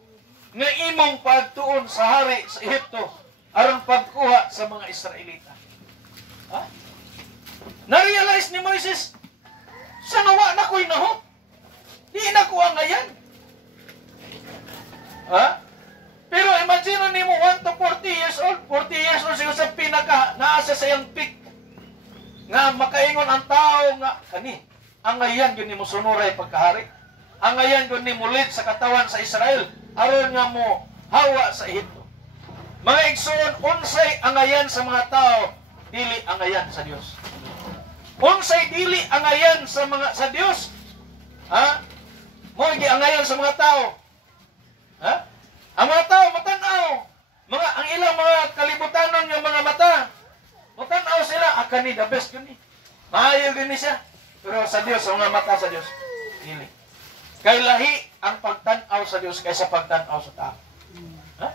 nga imong pagtuon sa hari sa Ehipto aron pagkuha sa mga Israelita. Ha? Na-realize ni Moises, sa nawa na ko'y naho. Di na ko ang ngayon. Ha? Pero imagine ni mo 1 to 40 years old. 40 years old siguro sa pinaka naasa sa iyang peak. Nga makaingon ang tao nga kani. Ang ngayon yun ni mo sunuray pagkahari. Ang ngayon yun ni mo lead sa katawan sa Israel. Aron nga mo hawa sa Ehipto. Mga igsoon, unsay angayan sa mga tao, dili angayan sa Dios. Unsay dili angayan sa Dios? Ha? Mo giangayan sa mga tao. Ha? Ang mga tao matan-aw, ang ilang mga kalibutanon nga mga mata. Matan-aw sila, kani the best gani. Maayo gani siya. Pero sa Dios, ang mga mata sa Dios, dili. Kay lahi ang pagtanaw sa Dios kaysa pagtanaw sa tao. Ha?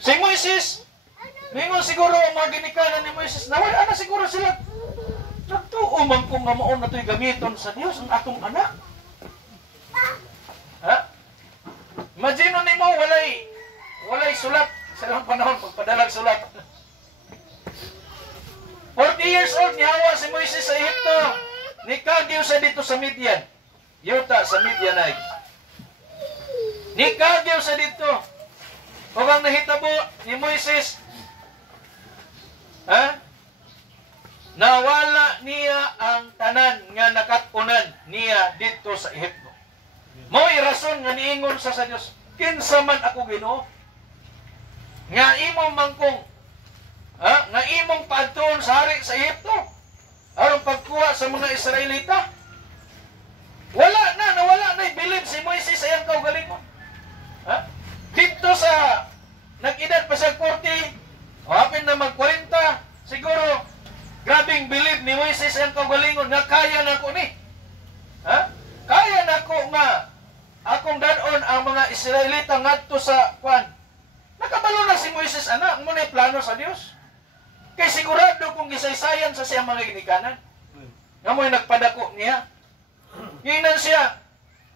Si Moises, ningon siguro ang mga ginikanan ni Moises, nawala na siguro sila. Nagtuo man kung nga maon na ito'y gamiton sa Dios ang atong anak. Ha? Imagine ni mo, walay sulat sa ilang panahon, pagpadalag sulat. 40 years old, nihawa si Moises sa Ehipto. Nikagyo sa dito sa Midian. Yuta sa Midian ay. Nikagyo sa dito. O ang nahitabo ni Moises, ha? Nawala niya ang tanan nga nakatunan niya dito sa Ehipto. Mo'y rason nga niingon sa Diyos, kinsa man ako Ginoo, nga imong mangkong, nga imong paadtoon sa hari sa Ehipto, aron pagkuha sa mga Israelita. Nawala na ibilin si Moises sa iyang kaugalingon. Dito sa nag-edad pa sa 40, o hapin na mag-40, siguro, grabing bilib ni Moises ang kaugalingon nga kaya na ko ni. Kaya na ko nga akong danon ang mga Israelita ngadto sa kwan. Nakabalo na si Moises anak mo na plano sa Dios. Kay sigurado kung gisaysayan sa siyang mga ginikanan. Nga mo'y nagpadako niya. Ginan siya,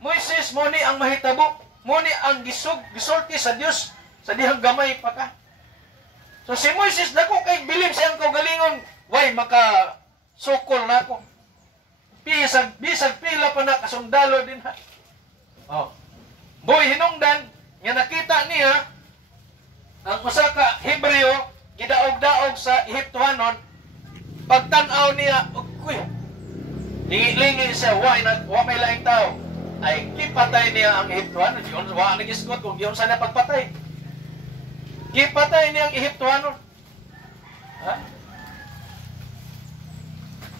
Moises mo ni ang mahitabo, mo ni ang gisulti sa Dios sa dihang gamay pa ka. So si Moises dako kay bilib siyang kaugalingon. Way, maka sukol na ako. Bisag pila pa na kasundalo din ha. Boy, hinungdan, nga nakita niya, ang usa ka Hebreo, gidaog-daog sa Ehiptohanon, pagtanaw niya, uy, lingi siya, wa may laing tao, ay kipatay niya ang Ehiptohanon. Wa nag-iskot kung yun sana pagpatay. Kipatay niya ang Ehiptohanon.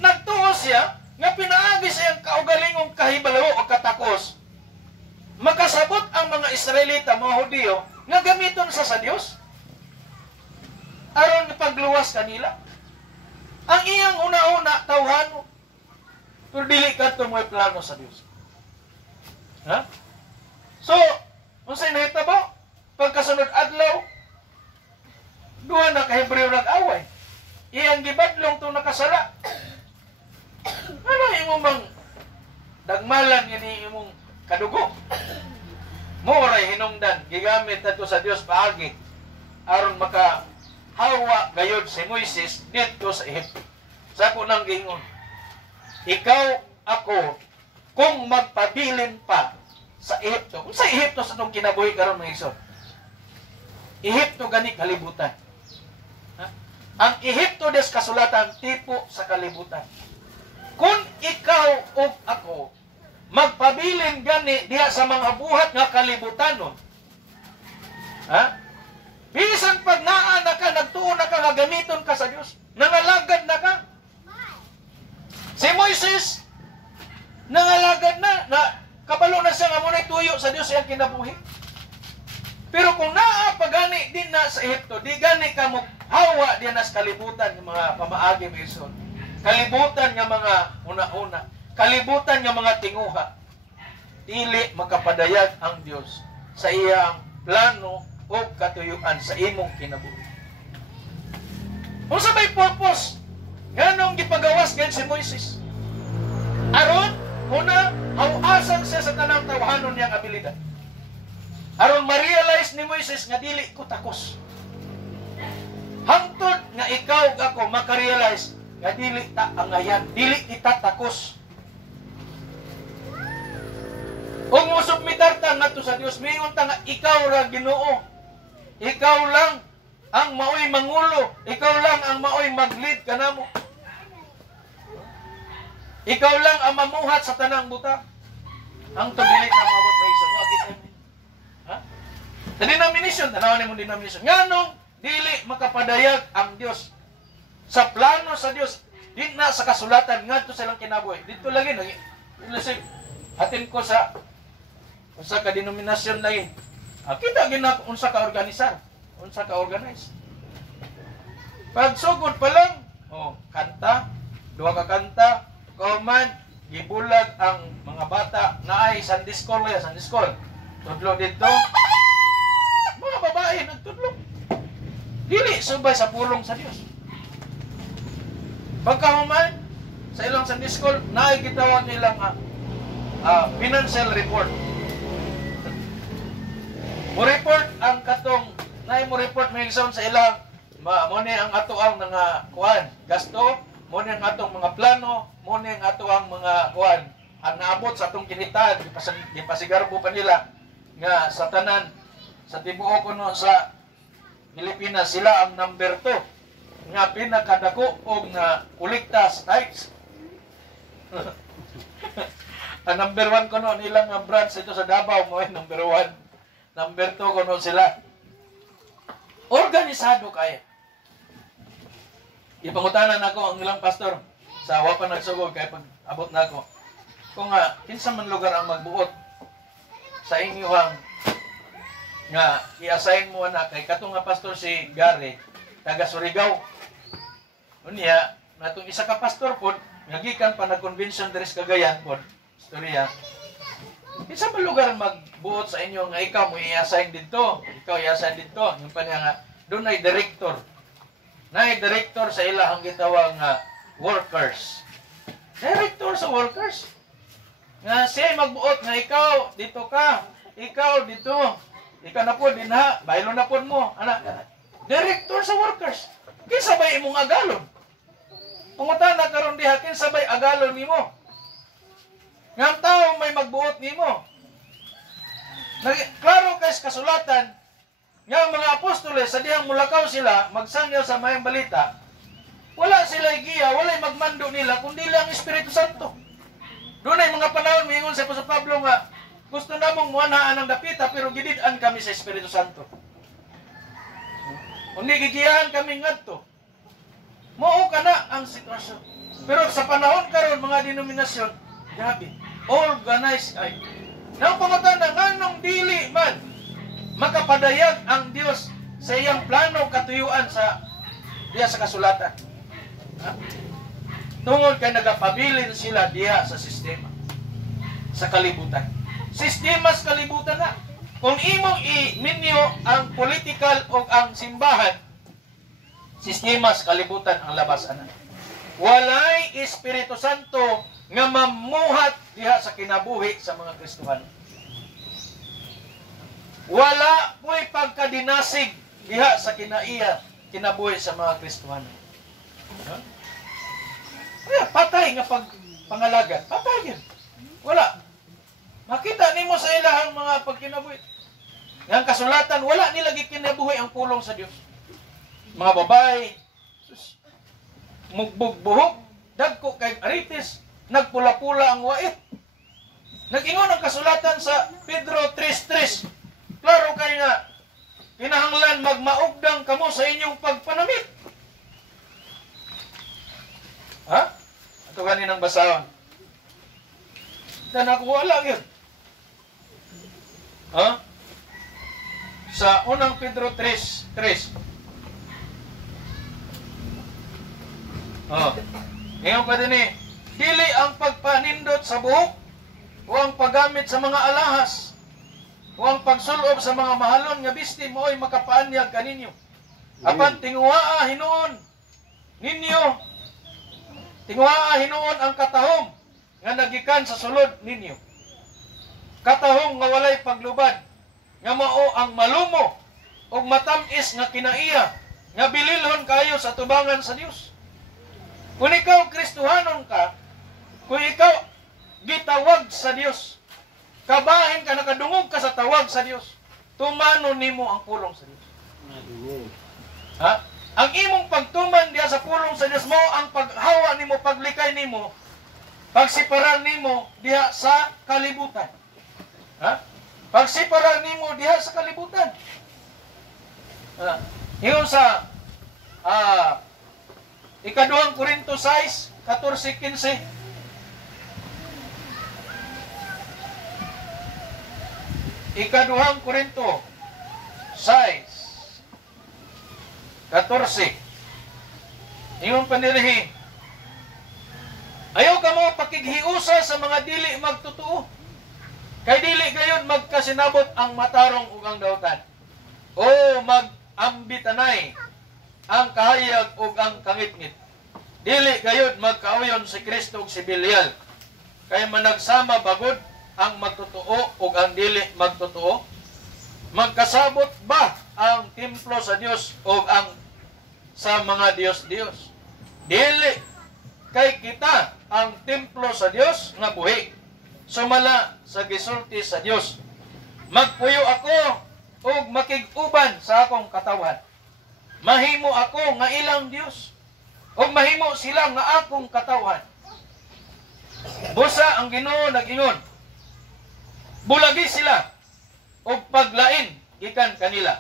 Nagtuo siya, nga pinaagi siyang kaugalingong kahibalaw o katakos, makasabot ang mga Israelita, mga Hudiyo, nga gamiton sa Dios, aron pagluwas kanila. Ang iyang una-una, tawhano, pero dili ka ito mga plano sa Dios. So, kung sa inahitabo, pagkasunod adlaw, duha na ka-Hebreo nag-away. Iyang gibadlong itong nakasala. Ano imong bang dagmalan ini imong kadugo? Moray hinungdan gigamit nato sa Dios paagi aron makahawa gayud si Moises dito sa Ehipto. Sa ako nang giingon, ikaw ako kung magpabilin pa sa Ehipto. Kung sa Ehipto sa itong kinabuhi karon mga igsoon. Ehipto gani kalibutan. Ang Ehipto des kasulatan tipo sa kalibutan. Kung ikaw o ako magpabilin gani diha sa mga buhat nga kalibutanon, bisan pag naa na ka, nagtuon na ka, nga gamiton ka sa Dios, nangalagad na ka. Si Moises nangalagad na kabalo na siya nga muna'y tuyo sa Dios siyang kinabuhi. Pero kung naa pagani din na sa Ehipto, di gani ka mo hawa diyan sa kalibutan ng mga pamaagi mo ison. Kalibutan nga mga una-una, kalibutan nga mga tinguha, dili makapadayag ang Dios sa iyang plano o katuyuan sa imong kinabuhi. Kung sa may purpose, nganong gipagawas gan si Moises? Aron, una, hawasan siya sa tanang tawhanon niyang abilidad. Aron ma-realize ni Moises nga dili ko takos. Hangtod nga ikaw ako maka-realize nga dili ta angayan, dili kita takos. Kung musubmitar ta ngadto sa Dios, miingon ta nga ikaw ra Ginoo. Ikaw lang ang maoy mangulo, ikaw lang ang maoy mag-lead kanamo. Ikaw lang ang mamuhat sa tanang buta. Ang dili na maabot may isa, wa gid. Sa denomination, tanaw ni mo denomination. Nganong dili makapadayag ang Dios sa plano sa Dios, di na sa kasulatan ngadto sa ilang kinabuhi. Dito lagi nagi atin ko sa unsa ka denominasyon lagi. Kita gina unsa ka organisar, unsa ka organize. Pag sugod pa lang, kanta, duha ka kanta, kauman, gibulag ang mga bata na ay Sunday school ya, Sunday school. Tudlo dito. Mga babae nagtudlo. Dili subay sa pulong sa Dios. Pagkahuman sa ilang Sunday school, naay gitawag nilang financial report. Mo report ang katong naay mo report may sound sa ilang mo ni ang ato ang mga kuan gasto, mo ni ang atong mga plano, mo ni ang ato ang mga kuan ang naabot sa atong kinitaan, gipasigarbo pa nila nga sa tanan sa tibuok kuno sa Pilipinas sila ang number 2 nga pinakadako og na kolektas tax. Ang number 1 kuno nilang nga branch ito sa Davao mo number 1. Number 2 kuno sila. Organisado kaya. Ipangutanan nako ang ilang pastor sa wa pa nagsugod kay pag abot nako. Kung kinsa man lugar ang magbuot sa inyong nga i-assign mo na kay katong nga pastor si Gary taga Surigao. Unya natong isa ka pastor pod nagikan pa nag-convention diri sa Cagayan pod. Storya. Kinsa man lugar ang magbuot sa inyo nga ikaw mo i-assign dito, ikaw i-assign dito, yung pa nga doon ay director. Nay director sa ilahang gitawag nga workers. Director sa workers. Nga siya magbuot nga ikaw dito ka, ikaw dito. Ikaw na po din ha, baylo na po mo. Ana, director sa workers. Kinsa bay imong agalon? Pangutana karon diha kinsa bay agalon nimo? Nga tao may magbuot nimo. Klaro kay kasulatan nga ang mga apostoles sa dihang mulakaw sila magsangyaw sa mayang balita, wala sila giya, wala magmando nila kundi lang Espiritu Santo. Doon ay mga panahon mingon sa Apostol Pablo nga gusto namong muanhaan ang dapita pero gidid-an kami sa Espiritu Santo. Undi gigiyahan kami ngadto. Mao kana ang sitwasyon. Pero sa panahon karon mga denominasyon, grabe, organized ay. Nang pangutana nganong dili man makapadayag ang Dios sa iyang plano katuyuan sa diya sa kasulatan. Tungod kay nagapabilin sila diya sa sistema, sa kalibutan. Sistema sa kalibutan na. Kung imong i-minyo ang political o ang simbahan, sistema sa kalibutan ang labasan na. Walay Espiritu Santo nga mamuhat diha sa kinabuhi sa mga Kristohano. Wala po'y pagkadinasig diha sa kinabuhi sa mga Kristohano. Patay nga pangalagan. Patay yan. Wala. Makita nimo sa ilahang mga pagkinabuhi. Yang kasulatan, wala nila gikinabuhi ang pulong sa Dios. Mga babae, mugbog-buhok, dagko kay aritis, nagpula-pula ang wait. Nag-ingon ang kasulatan sa Pedro 3:3. Klaro kay nga, kinahanglan magmaugdang kamo sa inyong pagpanamit. Ha? Ito kaninang basahon. Dan ako wala yun. Ha? Sa unang Pedro 3:3. Ngayon pa din dili ang pagpanindot sa buhok o ang paggamit sa mga alahas o ang pagsulob sa mga mahalon nga bisti mo'y makapaanyag kaninyo. Apan tinguhaa hinuon ninyo, tinguhaa hinuon ang katahom nga nagikan sa sulod ninyo. Katahom nga walay paglubad, nga mao ang malumo o matamis nga kinaiya, nga bililhon kayo sa tubangan sa Dios. Kung ikaw Kristohanon ka, kung ikaw gitawag sa Dios, kabahin ka, nakadungog ka sa tawag sa Dios, tumano nimo ang pulong sa Dios. Ha? Ang imong pagtuman diya sa pulong sa Dios mo, ang paghawa nimo, paglikay nimo, pagsiparan nimo diha sa kalibutan. Ha? Pagsiparan nimo diha sa kalibutan. Yung sa ikaduhang Korinto 6:14-15. Ikaduhang Korinto 6:14. Ingon pa nila Ayaw ka mo pakighiusa sa mga dili magtotoo. Kay dili gayon magkasinabot ang matarong ug ang dautan. O mag-ambitanay ang kahayag ug ang kangitngit. Dili gayon magkauyon si Kristo ug si Belial. Kay managsama bagod ang magtotoo ug ang dili magtotoo. Magkasabot ba ang templo sa Dios ug ang sa mga Dios-Dios? Dili, kay kita ang templo sa Dios nga buhi. Sumala sa gisulti sa Dios. Magpuyo ako ug makig-uban sa akong katawan. Mahimo ako nga ilang Dios ug mahimo sila nga akong katawan. Busa ang Ginoo nag-ingon, bulagi sila ug paglain gikan kanila.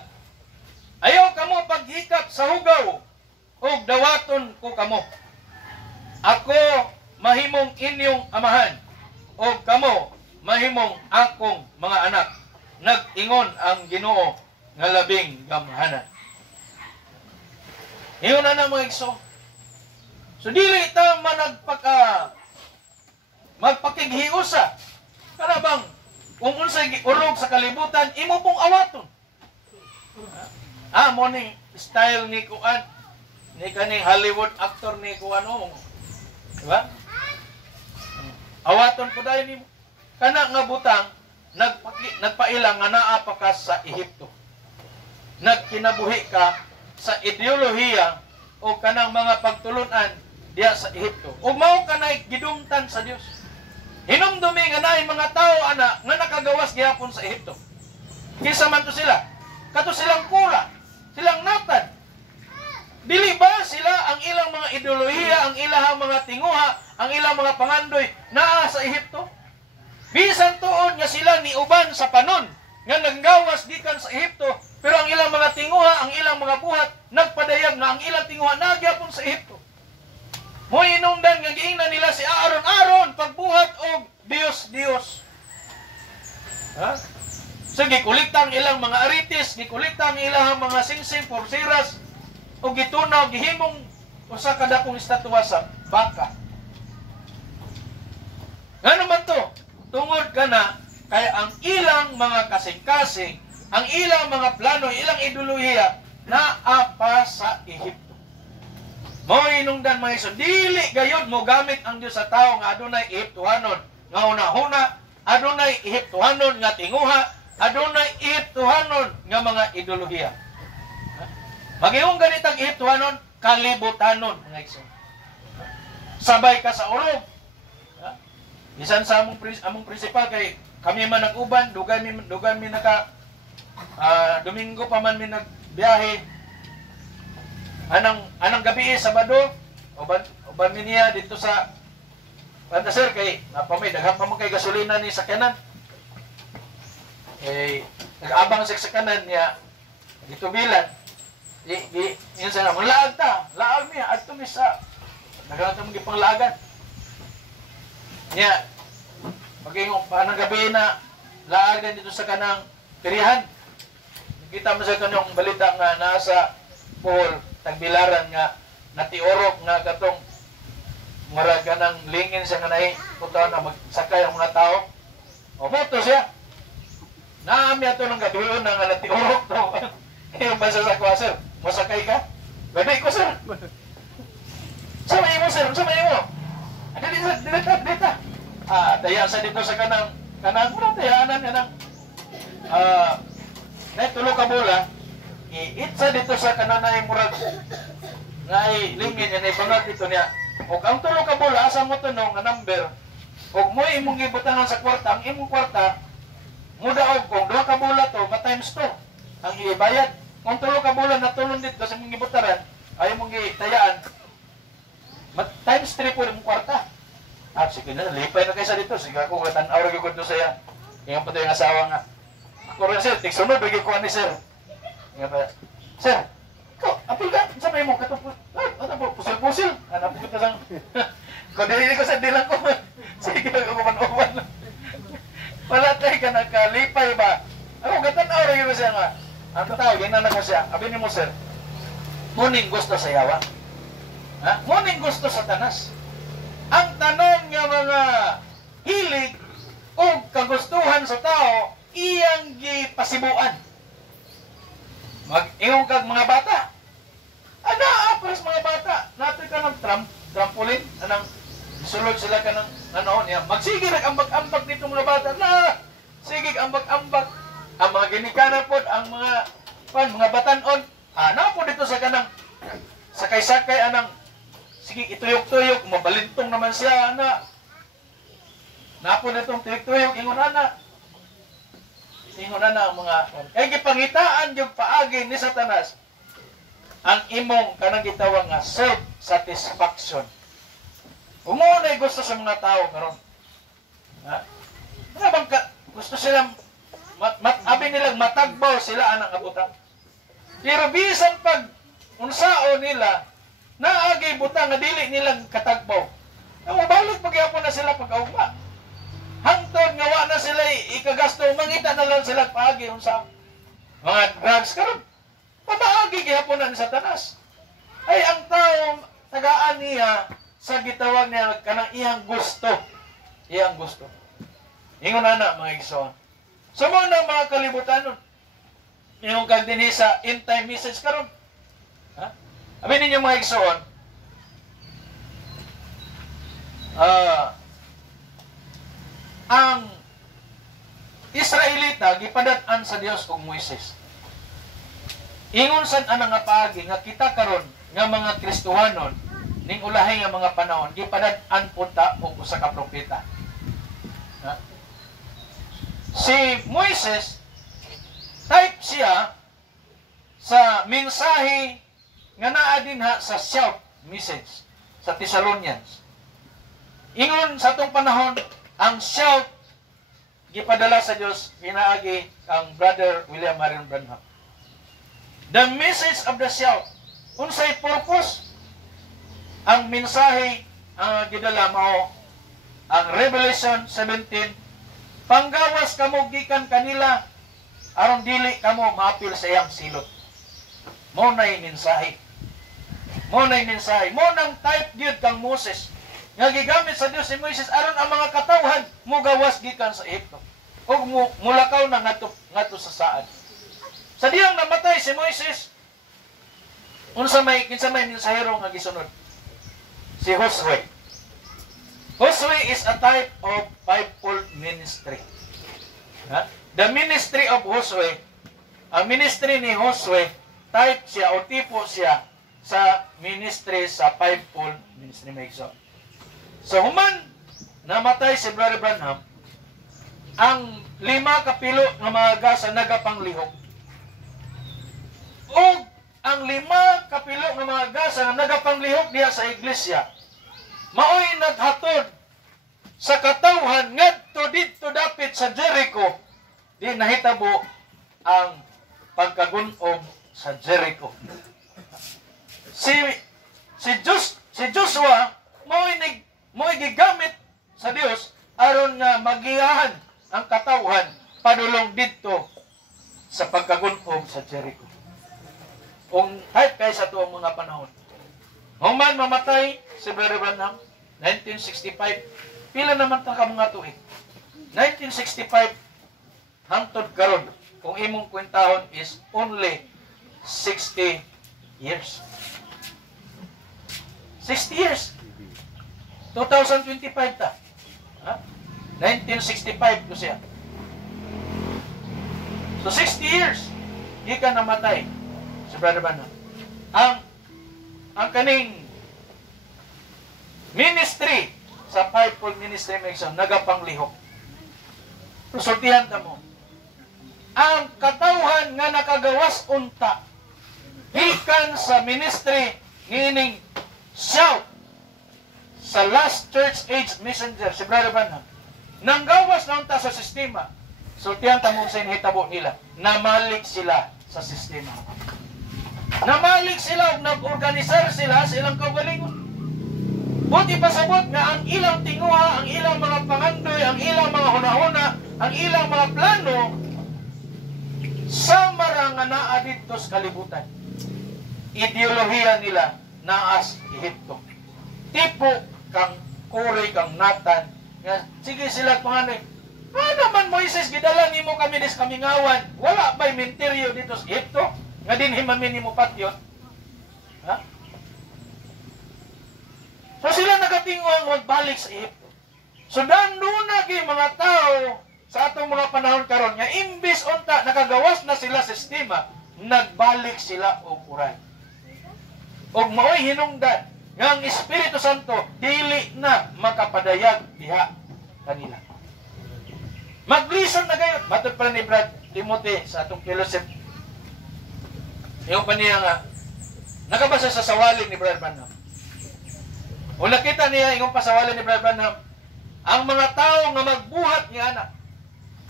Ayaw kamo paghikap sa hugaw ug dawaton ko kamo. Ako mahimong inyong amahan ug kamo mahimong akong mga anak. Nag-ingon ang Ginoo nga labing gamhanan. Iyon na mga igso. So dili ta magpakighiusa. Kana bang kung unsay urog sa kalibutan imo pong awaton. Mo ning style ni kuan ni kaning Hollywood actor ni kuan o. Diba? Awaton ko dahil nimo. Kana nga butang nagpailang nga naa pa ka sa Ehipto. Nagkinabuhi ka sa ideolohiya o kanang mga pagtulunan diya sa Ehipto. Ug mao kanay gidumtan sa Dios. Hinumdumi nga naay mga tao ana nga nakagawas gihapon sa Ehipto. Kinsa man to sila? Kato silang kula, silang natad. Dili ba sila ang ilang mga ideolohiya, ang ilang mga tinguha, ang ilang mga pangandoy naa sa Ehipto? Bisan tuod nga sila ni uban sa panon nga nanggawas gikan sa Ehipto, pero ang ilang mga tinguha, ang ilang mga buhat nagpadayag na ang ilang tinguha nagyapon sa Ehipto. Mo inungdan nga giingnan nila si Aaron pagbuhat og Dios. Ha? So gikulita ang ilang mga aritis, gikulita ang ilang mga singsing, porsiras, o gitunaw, gihimong usa ka dakong estatwa sa baka. Nga naman to, tungod ka na, kaya ang ilang mga kasing-kasing, ang ilang mga plano, ilang ideolohiya, naapa sa Ehipto. Mo inungdan mga iso, dili gayod mo gamit ang Dios sa tao nga adunay Ehiptohanon nga una-huna, adunay Ehiptohanon nga tinguha, adunay Ehiptohanon nga mga ideolohiya. Magihong ganitang Ehiptohanon, kalibutanon mga iso. Sabay ka sa urog. Bisan sa among prinsipal kay kami man nag-uban, dugan mi naka Domingo pa man mi nagbiyahe. Anang gabi Sabado, uban mi niya dito sa sir kay napamay daghang pa man kay gasolina ni sakyanan. Nag-abang sa sakyanan niya dito bilan. Yun sa naman, laag mi adto mi sa nagata mo gipanglagan. Niya maging anang gabi na laagan dito sa kanang pirihan. Kita mo sa kanang balita nga nasa Paul tagbilaran nga natiorok nga katong maraga ng lingin sa kanay punta na magsakay ang mga tao. O moto siya. Naami ato ng gabiyon nga natiorok to. Yung basa sa kwa, sir. Masakay ka? Gadi ko, sir. Sama mo, sir. Sama mo. Dito. Taya sa dito sa kanang muna tayaanan kanang na tulo ka bola itsa dito sa kananay murag ngay lingin yan ibangat dito niya og ang tulo ka bola asa mo tunong nga number og mo imong gibutangan sa kwarta ang imong kwarta mudaog kung duha ka bola to ma times 2 ang ibayad kung tulo ka bola natulon dito sa imong gibutaran ay imong gitayaan times 3 po imong kwarta. Sige na, lipay na kayo sa dito. Sige ako, tan-aw rin ko doon saya. Yung pati yung asawa nga. Ako rin, sir, tiksunod, bigay ko ni sir. Sir, ikaw, apil ka, sabay mo, katong, pusil-pusil. Ano po ito lang. Kung dili ko sa dilang ko, sige, ako man-uwan. Wala tayo ka nagkalipay ba? Ako, tan-aw rin ko siya nga. Ang tao, ginana ko siya. Abinin mo, sir, muning gusto sa yawa. Muning gusto sa tanas. ang tanon nga mga hilig o kagustuhan sa tao, iyang gipasibuan. Mag-ingon kag mga bata. Apres mga bata, natin ka ng trampoline, anang sulod sila ka ng niya. Magsige nag-ambag-ambag dito mga bata. Sige ambag-ambag. Ang mga ginikanan po, ang mga batanon, po dito sa kanang sakay-sakay, sige, ituyok-tuyok, mabalintong naman siya, po ditong tuyok-tuyok, ingon na ang mga, kaya gipangitaan yung paagi ni Satanas, ang imong kanang gitawag nga self-satisfaction. Kung mo na gusto sa mga tao karon. Mga bang gusto silang abi nilang matagbaw sila anang abutang. Pero bisan pag unsao nila naagi butang nga dili nilang katagbaw. Mabalik pagyapon na sila pag-augma. Hangtod nga wa na sila ikagasto, mangita na lang sila paagi unsa mga drugs karon. Pamaagi gihapon na ni Satanas. Ay ang tao tagaan niya sa gitawag niya kanang iyang gusto. Iyang gusto. Ingon na mga igsoon. So mo na mga kalibutan nun. Ingon kag dinhi sa end time message karon. Abi ninyo mga igsoon. Ang Israelita gipadat-an sa Dios og Moises. Ingon sad ana nga paagi nga kita karon nga mga Kristohanon ning ulahi nga mga panahon gipadat-an punta og usa ka propeta. Si Moises type siya sa mensahe nga naa dinha sa shout message sa Thessalonians. Ingon sa atong panahon ang shout gipadala sa Dios pinaagi ang Brother William Marion Branham. The message of the shout. Unsay purpose? Ang mensahe ang gidala mao ang Revelation 17. Panggawas kamo gikan kanila aron dili kamo maapil sa iyang silot. Mo nay mensahe. Mo nay mensahe. Mo nang type gyud kang Moses. Nga gigamit sa Dios si Moises aron ang mga katawhan mo gawas gikan sa Ehipto. Ug mulakaw na ngadto sa saad. Sa diyang namatay si Moises, kinsa may mensahero nga gisunod? Si Josue. Josue is a type of fivefold ministry. The ministry of Josue, ang ministry ni Josue, type siya o tipo siya sa ministry sa fivefold ministry Megso. So human namatay si Brother Branham, ang 5 kapilo nga mga gasa nagapanglihok. O ang 5 kapilo nga mga gasa nga nagapanglihok diha sa iglesia, maoy naghatod sa katawhan ngadto didto dapit sa Jericho, di nahitabo ang pagkagunom sa Jericho. Si Joshua mo'y gigamit sa Dios aron nga magiyahan ang katawhan padulong didto sa pagkagunom sa Jericho. Kung kahit kay sa tuong mga panahon. Human mamatay si Brother Branham 1965. Pila naman ta ka mga tuig. 1965 hangtod karon kung imong kwentahon is only 60 years. 60 years. 2025 ta. 1965 ko siya. So 60 years gikan namatay si Brother Branham. Ang kaning ministry sa fivefold ministry mission nagapanglihok. Sultihan ta mo. Ang katawhan nga nakagawas unta gikan sa ministry ngining shout sa last church age messenger si Brother Branham. Nanggawas na unta sa sistema. Sultihan ta mo sa inhitabo nila. Namalik sila sa sistema. Namalik sila, nag-organisar sila sa ilang kaugalingon. Buti pasabot nga ang ilang tinguha, ang ilang mga pangandoy, ang ilang mga hunahuna, ang ilang mga plano, sa nga naa dito sa kalibutan. Ideolohiya nila naas Ehipto. Tipo kang Kore, kang Natan. Nga, sige sila panganay. Ano man Moises, gidala nimo kami dis kamingawan. Wala ba'y menteryo dito sa Egypto? Nga din himamin nimo patyon. Ha? So sila nagatingong magbalik sa Egypto. So doon na mga tao sa atong mga panahon karon nga imbis unta nakagawas na sila sa sistema, nagbalik sila og uray. Og maoy hinungdan nga ang Espiritu Santo dili na makapadayag diha kanila. Mag-listen na kayo. Matod pa ni Brad Timothy sa atong fellowship. Yung pa niya nga, nakabasa sa sawalin ni Brad Branham. O nakita niya yung pasawalin ni Brad Branham, ang mga tao nga magbuhat niya na,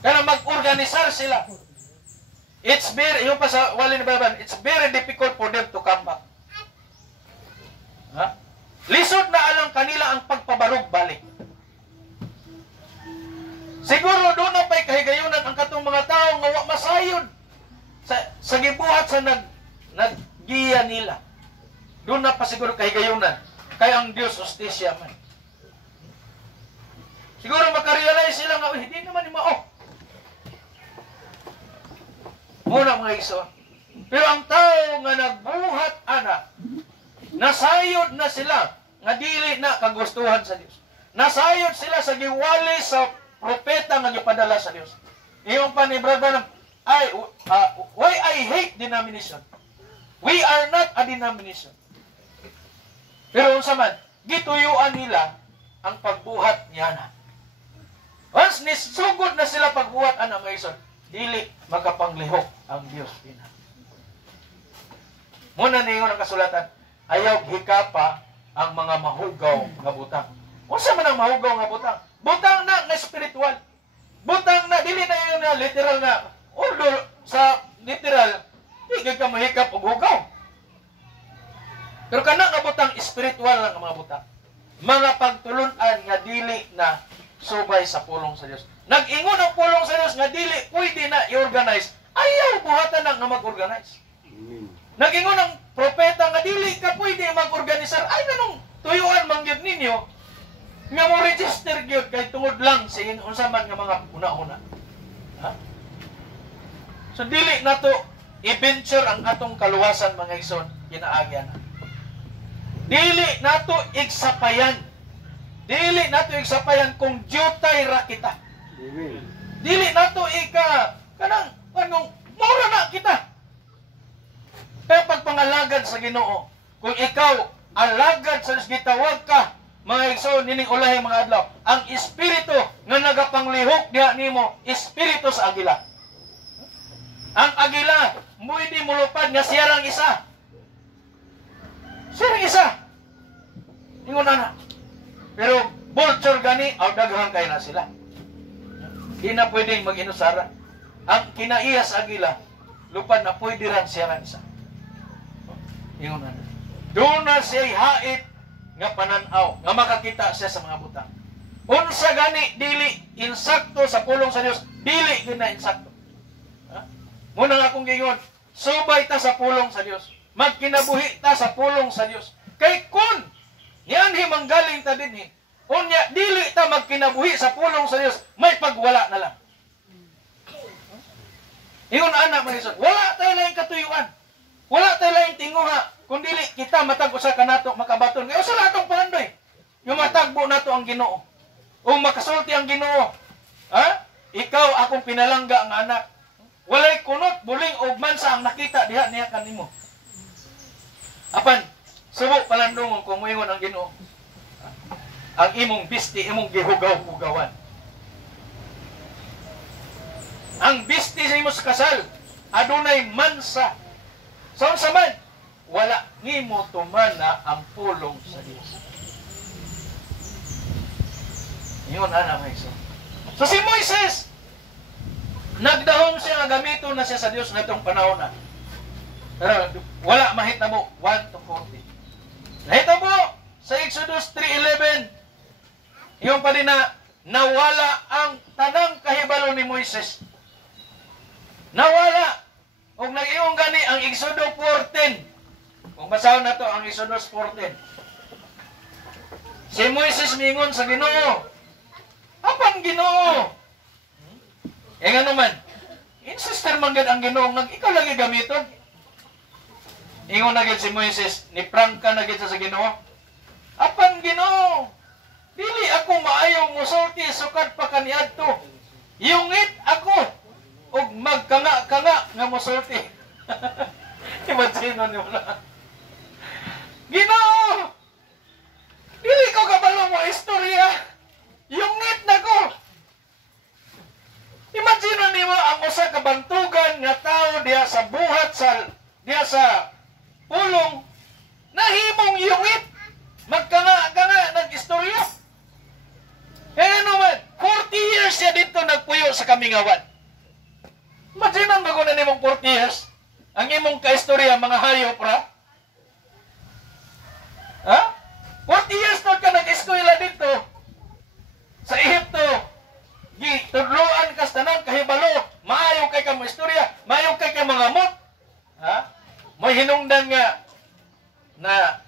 kaya mag-organisar sila. It's very, yung pasawalin ni Brad Branham, it's very difficult for them to come back. Ha? Lisod na alang kanila ang pagpabarog balik. Siguro doon na pa'y kahigayunan ang katong mga tao nga wa masayod sa gibuhat sa naggiya nila. Doon na pa siguro kahigayunan. Kaya ang Diyos justisya man. Siguro makarealize sila nga, hindi naman ni mao. Muna mga iso. Pero ang tao nga nagbuhat anak, nasayod na sila nga dili na kagustuhan sa Diyos. Nasayod sila sa giwali sa propeta nga gipadala sa Dios. Iyong pa ni Brother why I hate denomination. We are not a denomination. Pero unsa man, gituyuan nila ang pagbuhat niya na. Once nisugod na sila pagbuhat ana mga ison, dili makapanglihok ang Dios ina. Muna niyon ang kasulatan, ayaw hikapa ang mga mahugaw nga butang. Unsa man ang mahugaw nga butang? Butang na spiritual. Butang na, dili na yun na literal na. Although sa literal, hindi ka mahikap o hugaw. Pero kana nga butang, spiritual lang ang mga butang. Mga pagtulunan nga dili na subay sa pulong sa Diyos. Nag-ingon ang pulong sa Diyos nga dili pwede na i-organize. Ayaw buhatan na nga mag-organize. Nag-ingon ang propeta nga dili ka pwede mag-organisar. Ay, nanong tuyuan mangyod ninyo nga mo register gyud kay tungod lang sa unsa man nga mga una-una. Ha? So dili nato i-venture ang atong kaluwasan mga igsoon kinaagyan. Dili nato igsapayan. Dili nato igsapayan kung jutay ra kita. Dili nato kanang mura na kita. Kaya pagpangalagad sa Ginoo, kung ikaw alagad sa gitawag ka mga igsoon nining ulahi mga adlaw, ang espiritu nga nagapanglihok diha nimo, espiritu sa agila. Ang agila, pwede mulupad nga siya rang isa. Siya rang isa. Ingon na. Pero vulture gani, aw daghang kay na sila. Di na pwedeng mag-inusara. Ang kinaiya sa agila, lupad na pwede ran siya rang isa. Ingon na. Doon na siya hait nga pananaw, nga makakita siya sa mga butang. Unsa gani dili insakto sa pulong sa Dios, dili gyud na insakto. Ha? Muna nga akong gingon, subay ta sa pulong sa Dios. Magkinabuhi ta sa pulong sa Dios. Kay kun yan himanggaling ta dinhi, unya dili ta magkinabuhi sa pulong sa Dios, may pagwala na lang. Ingon ana mga wala tayo lang katuyuan. Wala tayo lang tinguha. Kung dili kita matag usa ka nato makabaton, kay usa natong pandoy. Yung matagbo nato ang Ginoo. O makasulti ang Ginoo. Ha? Ikaw akong pinalangga ang anak. Walay kunot, buling og mansa ang nakita diha niya kanimo. Apan subok palandungon kung moingon ang Ginoo. Ang imong bisti, imong gihugaw-hugawan. Ang bisti sa imong kasal adunay mansa. So sa man, wala nimo tumana ang pulong sa Dios. Yun ana mga iso. So si Moises, nagdahom siya nga gamito na siya sa Dios natong panahon na. Pero wala mahitabo 1 to 40. Nahitabo sa Exodus 3:11. Yung pa din na nawala ang tanang kahibalo ni Moises. Nawala. Kung nag-iong gani ang Exodus 14. Kung basahon na to ang Exodus 14. Si Moises mingon sa Ginoo. Apan Ginoo? Nga naman, insister man gid ang Ginoo nga ikaw lagi gamiton. Ingon na gid si Moises, ni prangka na gid sa Ginoo. Apan Ginoo, dili ako maayo mosulti sukat pa kaniadto. Yungit ako og magkanga-kanga nga mosulti. Imagine mo na. Ginoo, dili ko kabalo mo istorya. Yungit na ko. Imagine nimo ang usa ka bantugan nga tao diha sa buhat diha sa pulong nahimong yungit. Magkanga-kanga nag-istorya. Ano man, 40 years siya dito nagpuyo sa Kamingawan. Imagine ang bago na nimong 40 years. Ang imong kaistorya, mga hayop ra. Ha? 40 years na ka nag-eskwela dito. Sa Ehipto. Tudloan ka sa tanan, kahibalo. Maayo kay ka mo istorya. Maayo kay ka mga mot. Ha? May hinungdan nga na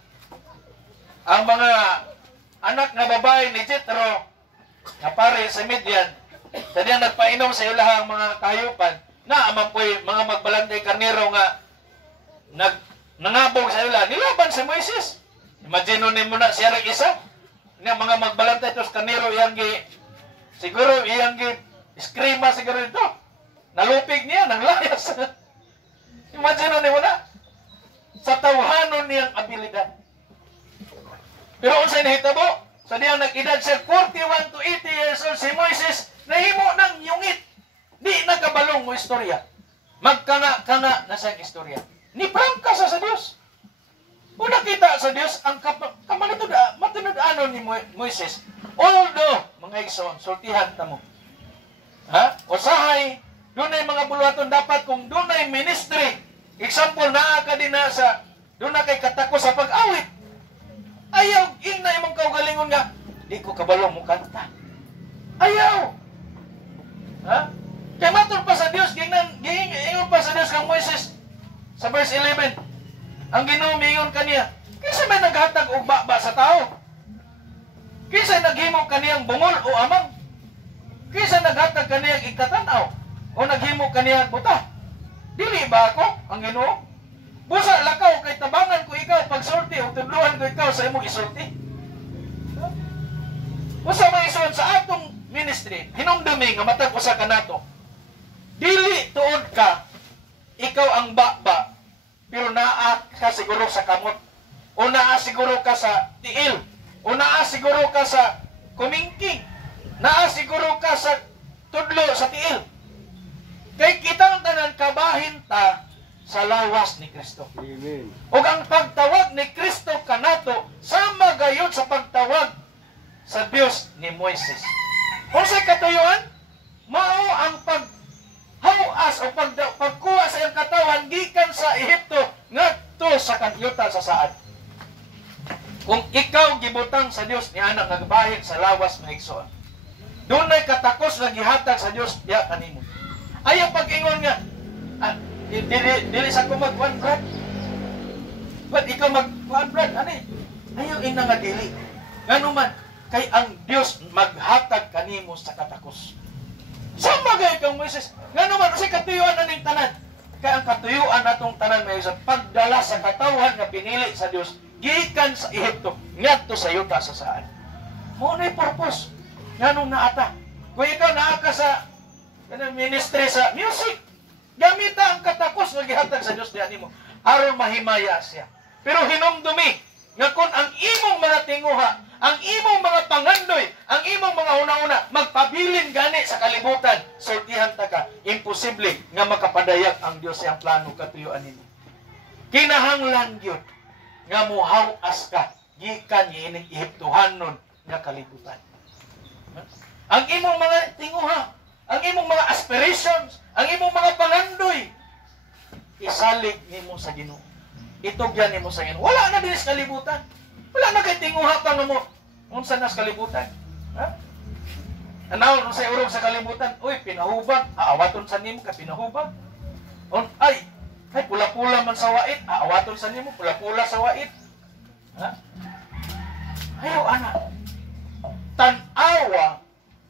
ang mga anak na babae ni Jethro na pare sa Midian, sadya nagpainom sa ilahang mga kahayupan na amapoy mga magbalanday karnero nga nangabog sa ila. Nilaban si Moises. Imagine mo na siya rin isa. Nga mga magbalantay ito sa karnero, siguro iyang iskrima siguro ito. Nalupig niya, nanglayas. Imagine mo na. Sa tawhanon niyang abilidad. Pero unsay nahitabo? Sa diyang nag-edad siya 41 to 80 years old, si Moises nahimo ng yungit. Di nakabalong mo istorya. Magkanga-kanga na siyang istorya. Ni prangka sa Diyos. Kung nakita sa Diyos, ang matunod-ano ni Moises. Although, mga igsoon, sultihan ta mo. Ha? Usahay, doon ay mga buluhaton dapat kung doon ay ministry. Example, naa ka din na sa, doon na kay katako sa pag-awit. Ayaw, ina imong kaugalingon nga, di ko kabalo mo kanta. Ayaw. Ha? Kaya matol pa sa Diyos, gingon pa sa Diyos kang Moises, sa verse 11, ang Ginoo mingon kaniya, kinsa may naghatag og baba sa tao? Kinsa naghimo kaniyang bungol o amang? Kinsa naghatag kaniyang igtatanaw? O naghimo kaniyang buta? Dili ba ako, ang Ginoo? Busa lakaw kay tabangan ko ikaw pagsulti o tudluhan ko ikaw sa imong isulti. Busa may isuon sa atong ministry, hinumdumi nga matag usa ka nato. Dili tuod ka ikaw ang baba, pero naa ka siguro sa kamot. O naa siguro ka sa tiil. O naa siguro ka sa kumingking. Naa siguro ka sa tudlo sa tiil. Kay kitang tanan kabahin ta sa lawas ni Kristo. Amen. O ang pagtawag ni Kristo kanato sama gayud sa pagtawag sa Dios ni Moises. Kung sa katuyuan, mao ang paghawas o pagkuha sa iyang katawan gikan sa Ehipto ngadto sa kanyuta sa saad. Kung ikaw gibutang sa Dios ni anak nagbahin sa lawas ng igsoon, dunay katakos nga gihatag sa Dios diha kanimo. Ayaw pag-ingon nga, dili sa ko mag-one brad. Ba't ikaw mag-one brad? Ani? Ayaw ina nga dili. Ngano man, kay ang Dios maghatag kanimo sa katakos. Sama gay kang Moises. Ngano man, kasi katuyuan na ning tanan. Kaya ang katuyuan natong tanan may sa pagdala sa katawhan nga pinili sa Dios gikan sa Ehipto ngadto sa yuta sa saan. Mo na purpose. Nganong naata? Kung ikaw naa ka sa ministry sa music, gamita ang katakos nga gihatag sa Dios diha nimo aron mahimaya siya. Pero hinumdumi nga kun ang imong mga tinguha, ang imong mga pangandoy, ang imong mga una-una magpabilin gani sa kalibutan, sultihan ta ka, imposible nga makapadayag ang Dios sa iyang plano katuyuan nimo. Kinahanglan gyud nga muhaw-as ka gikan ining Ehiptohanon nga kalibutan. Ang imong mga tinguha, ang imong mga aspirations, ang imong mga pangandoy, isalig nimo sa Ginoo. Itugyan nimo sa Ginoo. Wala na din sa kalibutan. Wala na kay tinguha pa nga mo. Unsa na sa kalibutan? Ha? Anaw sa urog sa kalibutan, uy pinahubag, aawaton sa nimo ka pinahubag. Ay pula-pula man sa wait, aawaton sa nimo pula-pula sa wait. Ha? Ayaw ana.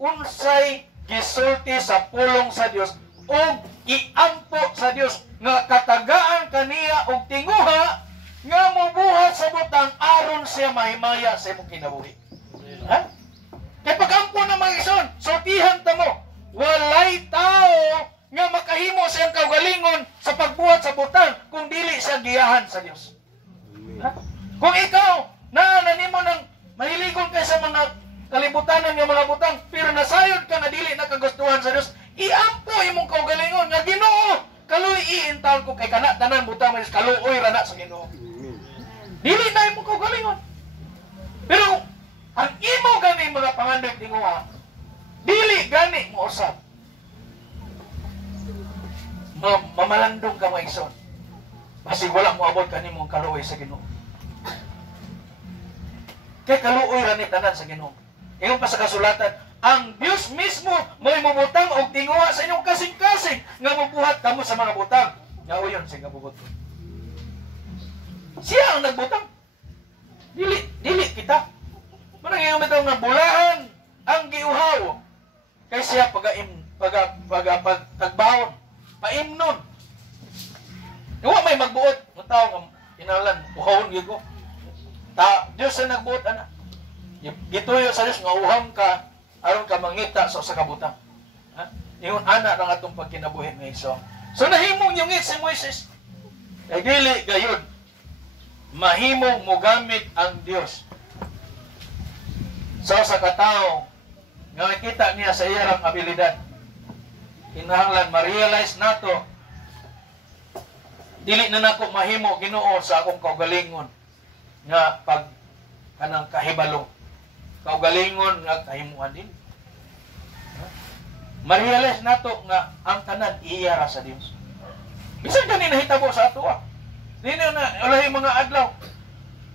unsay gisulti sa pulong sa Dios o iampo sa Dios nga katagaan kaniya og tinguha nga mobuhat sa butang aron siya mahimaya sa imong kinabuhi. Ha? Kaya pag-ampo na mga igsoon, sultihan ta mo, walay tao nga makahimo siyang kaugalingon sa pagbuhat sa butang kung dili siya giyahan sa Dios. Ha? Kung ikaw nanimo ng mahiligon kay sa mga kalibutanan ng mga butang, pero nasayod ka na dili na kagustuhan sa Dios, iampo imong kaugalingon nga Ginoo, kaluoy iintaon ko kay kana tanan butang mas kaluoy ra na sa Ginoo. Dili na imong kaugalingon. Pero ang imo gani mga pangandoy tinguha, dili gani mo usab. Mamalandong ka mga igsoon. Basig wala mo abot kanimong kaluoy sa Ginoo. Kay kaluoy ra ni tanan sa Ginoo. Ingon pa sa kasulatan, ang Dios mismo mo'y mumutang og tinguha sa inyong kasing-kasing nga mabuhat kamo sa mga butang. Nga uyon sa kabubuton. Siya ang nagbutang. Dili kita. Muna ngayon ito nga bulahan ang giuhaw. Kay siya pagtagbahon. Paimnon. Iwa may magbuot. Ang tao nga inalan, uhawon gigo. Diyos ang nagbuot, anak. Gituyo sa Diyos nga uham ka aron ka mangita sa kabutang. Ha? Yung anak ng atong pagkinabuhi ng iso. So nahimong yung si Moises. Kay dili gayud mahimong mogamit ang Dios sa katao nga makita niya sa iyang abilidad. Kinahanglan ma-realize nato dili na nako mahimo Ginoo sa akong kaugalingon nga pag kanang kahibalo. Kaugalingon nga kahimuan din. Ma-realize nato nga ang tanan iyara sa Dios. Bisan kani nahitabo sa ato Dili na ulay mga adlaw.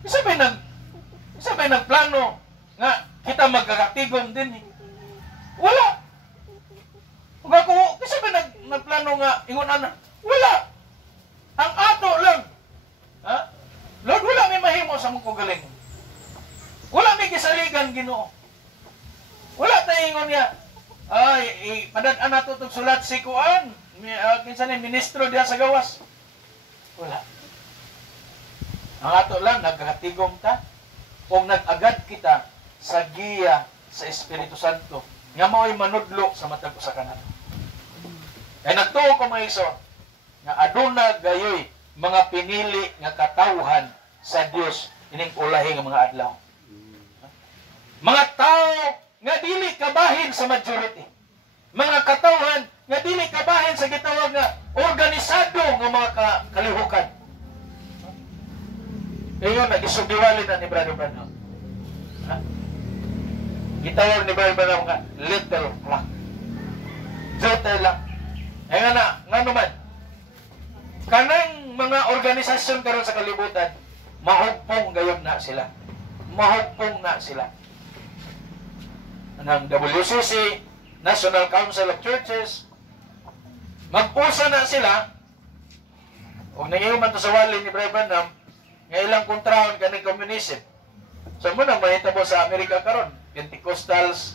Isa ba nagplano nga kita magkakatigom din Wala. Ug ako, kasi ba nagplano nga ingon ana? Wala. Ang ato lang. Ha? Lord, wala may mahimo sa mong kaugalingon. Wala may gisaligan Ginoo. Wala tayo ingon niya. Ay, padad-an nato itong sulat si Kuan. Kinsa ni ministro diya sa gawas. Wala. Ang ato lang, nagkakatigom ta. Kung nag-agad kita sa giya sa Espiritu Santo, nga mao'y manudlo sa matag usa ka nato. Kaya nagtuo ko mga iso, nga aduna gayoy mga pinili nga katawhan sa Dios ining ulahi nga mga adlaw. Mga tao nga dili kabahin sa majority. Mga katawhan nga dili kabahin sa gitawag nga organisado nga mga kalihukan. Ngayon, nag-isubiwali na ni Brother Branham. Gitawag ni Brother Branham nga little flock. Jote lang. Eh nga naman, kanang mga organisasyon karon sa kalibutan, mahugpong gayon na sila. Mahugpong na sila. Ng WCC, National Council of Churches, mag-usa na sila, o nangyayuman to sa wali ni Brother Branham, nga ilang kontrahon kaning communism. So muna, mahitabo sa Amerika karon, Pentecostals,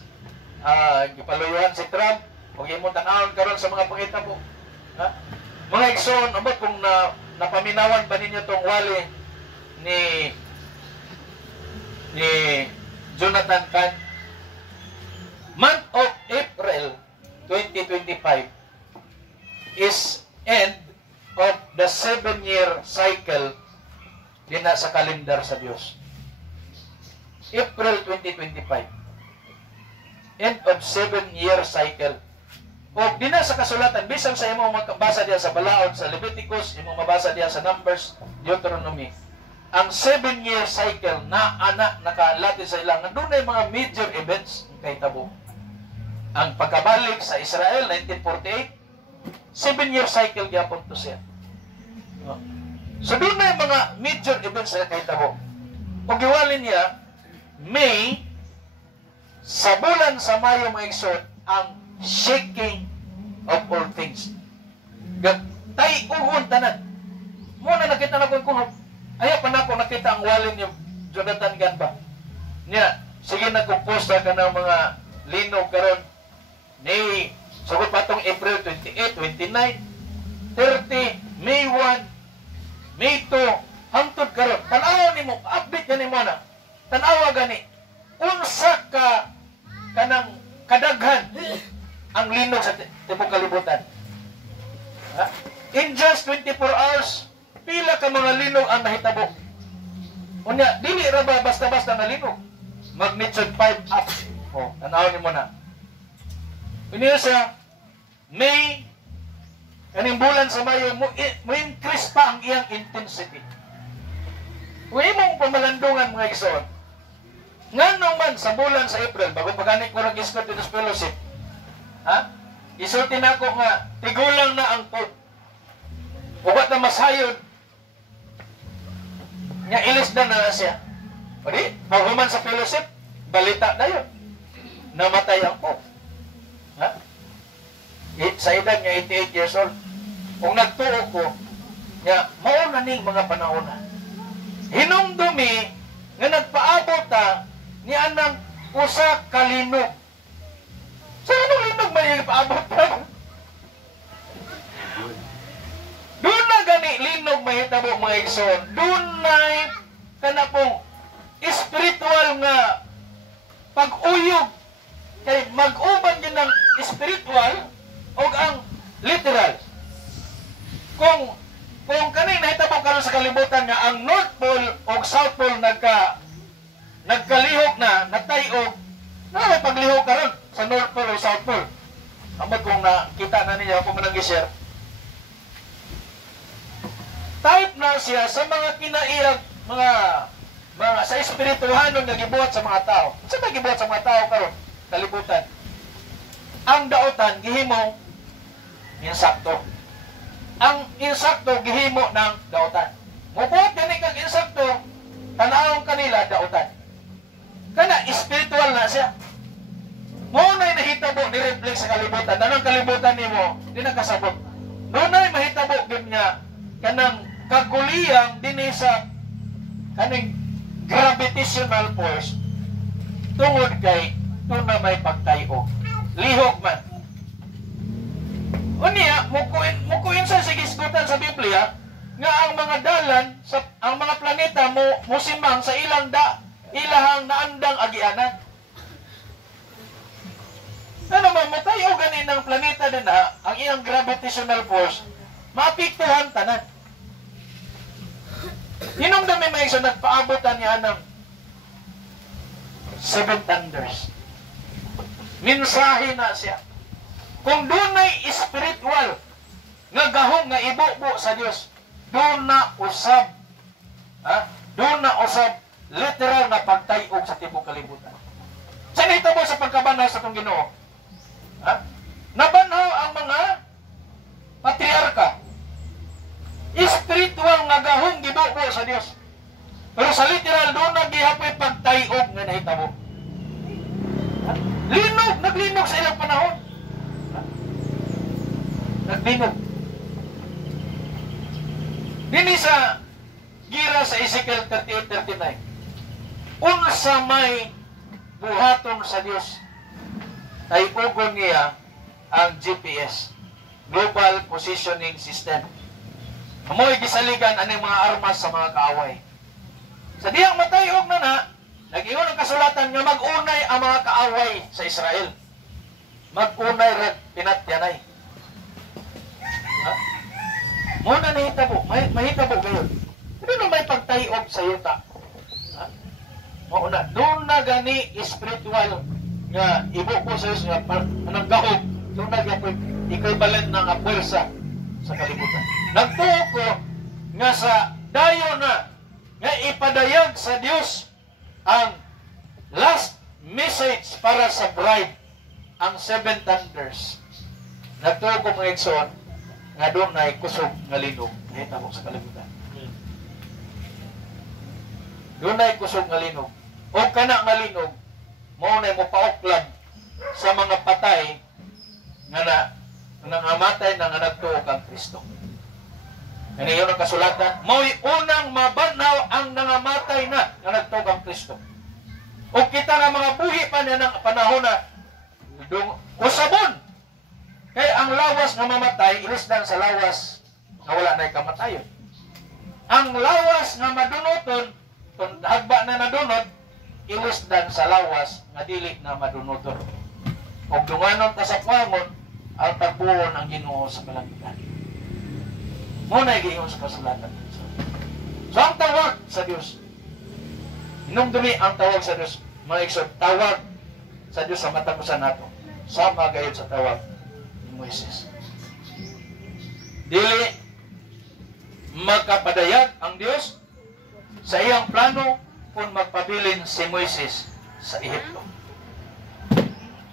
gipaluyuhan si Trump, o imong tanawon karon sa mga panghitabo. Ha? Mga igsoon, abot kung napaminawan ba ninyo tong wali ni Jonathan Cahn, month of April 2025 is end of the 7-year cycle din na sa kalendar sa Diyos. April 2025. End of 7-year cycle. O din na sa kasulatan, bisan sa imong mabasa diya sa Balaod, sa Leviticus, imong mabasa diya sa Numbers, Deuteronomy. Ang 7-year cycle na anak nakalati sa ilang, doon ay mga major events kay tabo. Ang pagkabalik sa Israel, 1948, 7-year cycle gyapon to siya. So doon na yung mga major events na kahitabo. Kung giwalin niya, May, sa bulan sa Mayo mga igsoon, ang shaking of all things. Tay uhon tanan. Muna nakita na kung ayaw pa na ako nakita ang walin yung Jonathan Cahn ba. Niya, sige nagkuposta ka ng mga linog karon ni sugod pa tong April 28, 29, 30, May 1, May 2, hangtod karon. Tan-aw nimo, update gani mo na. Tan-awa gani. Unsa ka kanang kadaghan ang linog sa tibok kalibutan. Ha? In just 24 hours, pila ka mga linog ang nahitabo. Unya, dili ra ba basta-basta na linog? Magnitude 5 up. Oh, tanaw ni mo na. Iniya sa May, kaning bulan sa Mayo, mo increase pa ang iyang intensity. Huwag mong pamalandungan mga igsoon. Nga naman sa bulan sa April, bago pagkanik ko ng iskot dito sa fellowship, ha? Isultin ako nga, tigulang na ang pod. Ubat na masayod, nga ilis na siya. O di, paghuman sa fellowship, balita na yun. Namatay ang pod. Ha? Sa edad nga 88 years old, kung nagtuo ko, nga mauna ning mga panahon na. Hinumdumi, nga nagpaabot ni anang usa ka linog. Sa anong linog man yung paabot pa? Doon na gani linog mahitabo mga igsoon. Doon na kana pong spiritual nga pag-uyog. Kay mag-uban yun ng spiritual o ang literal. Kung kanina nahitabo karon sa kalibutan nga ang North Pole o South Pole nagkalihok na, nagtayog, may paglihok karon sa North Pole o South Pole. Amot kung nakita na niya kung manang i-share. Type na siya sa mga kinaiyag, mga sa espirituhanon nga gibuhat sa mga tao. Sa mga gibuhat sa mga tao karon kalibutan. Ang daotan gihimo insakto. Ang insakto gihimo ng daotan. Mubuhat gani kag insakto, tanawon kanila daotan. Kana spiritual na siya. Mo na nahitabo ni reflex sa kalibutan. Anong kalibutan nimo? Di nakasabot. Doon na mahitabo gid niya kanang kaguliyang dinhi sa kaning gravitational force tungod kay doon na may pagtayo. Lihok man. Unya, mukuin sa sigisgutan sa Biblia nga ang mga dalan ang mga planeta musimang sa ilahang naandang agianan. Ano man matayo ganin ng planeta din ang iyang gravitational force maapektuhan tanan. Hinungdami may isa nagpaabotan niya ng 7 thunders. Minsahe na siya. Kung dunay spiritual nga gahong nga ibubo sa Dios, doon na usab. Ha? Doon na usab literal na pagtayog sa tibok kalibutan. Sa nahitabo sa pagkabanaw sa itong Ginoo. Ha? Nabanaw ang mga patriarka. Spiritual nga gahong gibubo sa Dios. Pero sa literal doon na gihapoy pagtayog nga nahitabo. Naglinog sa ilang panahon. Naglinog. Dini sa gira sa Ezekiel 38-39. Unsa may buhaton sa Dios ay ugon niya ang GPS, Global Positioning System. Amoy gisaligan aning mga armas sa mga kaaway. Sa diyang matayog na nag-iyon ang kasulatan nga mag-unay ang mga kaaway sa Israel. Mag-unay rin pinatyanay. Ha? Muna nahitabo. Mahitabo gayon. Hindi na may pagtayog sa yuta. Ha? Mauna. Doon na gani spiritual nga ibuko sa Diyos nga anong gahog. Doon na gani equivalent ng apwersa sa kalibutan. Nagtuo ko nga sa dayo na nga ipadayag sa Diyos ang last message para sa bride, ang 7 thunders. Nagtuo ko mga igsoon nga doon na kusog nga linog. Nakita mo sa kalibutan. Doon na kusog nga linog. O kana nga linog, mo na mo pauklad sa mga patay nga nangamatay na nga nagtuo kang Kristo. Ano yun ang kasulatan? Mo'y unang mabanaw ang nangamatay na nagtugang Kristo. O kita nga mga buhi pa niya ng panahon na Usabon. Kay ang lawas nga mamatay, ilisdan sa lawas nga wala na kamatayon. Ang lawas nga madunoton, kung hagba na nadunot, ilisdan sa lawas nga dili na madunoton. Kung dunganon ta sa kwangon, ang tagbuon ang Ginoo sa kalangitan. Muna giingon sa kasulatan. So ang tawag sa Dios, hinumdumi ang tawag sa Dios, mga iksod, tawag sa Dios sa matapusan nato. Sama gayud sa tawag ni Moises. Dili magkapadayag ang Dios sa iyang plano kung magpabilin si Moises sa Ehipto.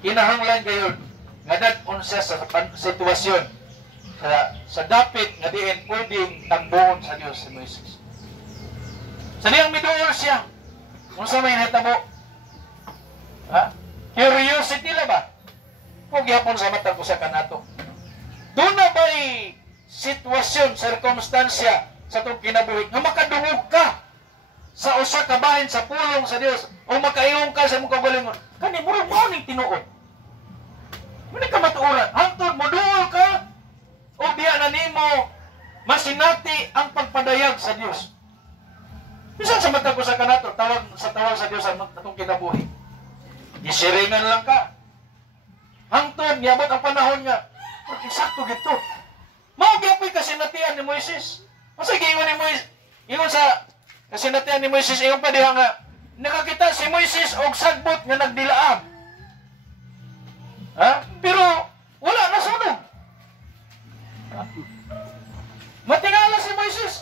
Kinahanglan gayud nga dad-on siya sa sitwasyon sa dapit nga diin pwedeng tagbuon sa Dios si Moises. Sa diyang miduol siya, kung sa may natabo, curiosity la ba? Kung yapon sa matag ko sa kanato. Doon na ba'y sitwasyon, circumstansya sa itong kinabuhi nga makadungog ka sa usa ka bahin sa pulong sa Dios o makaiyong ka sa mong kagalingon? Kani murag mao ning tinuod. Muna ka matuoran, hangtod mo duol ka o diya na nimo masinati ang pagpadayag sa Dios. Bisan sa matag ko sa kanato, tawag sa Dios ang itong kinabuhi. Gisiringan lang ka. Hangtod, niabot ang panahon nga. Eksakto gito. Mao gyapon kasinatian ni Moises. Masa giingon ni Moises, ingon sa kasinatian ni Moises, ingon pa diha nga nakakita si Moises og sagbot nga nagdilaab. Pero wala na sunog. Matingala si Moises.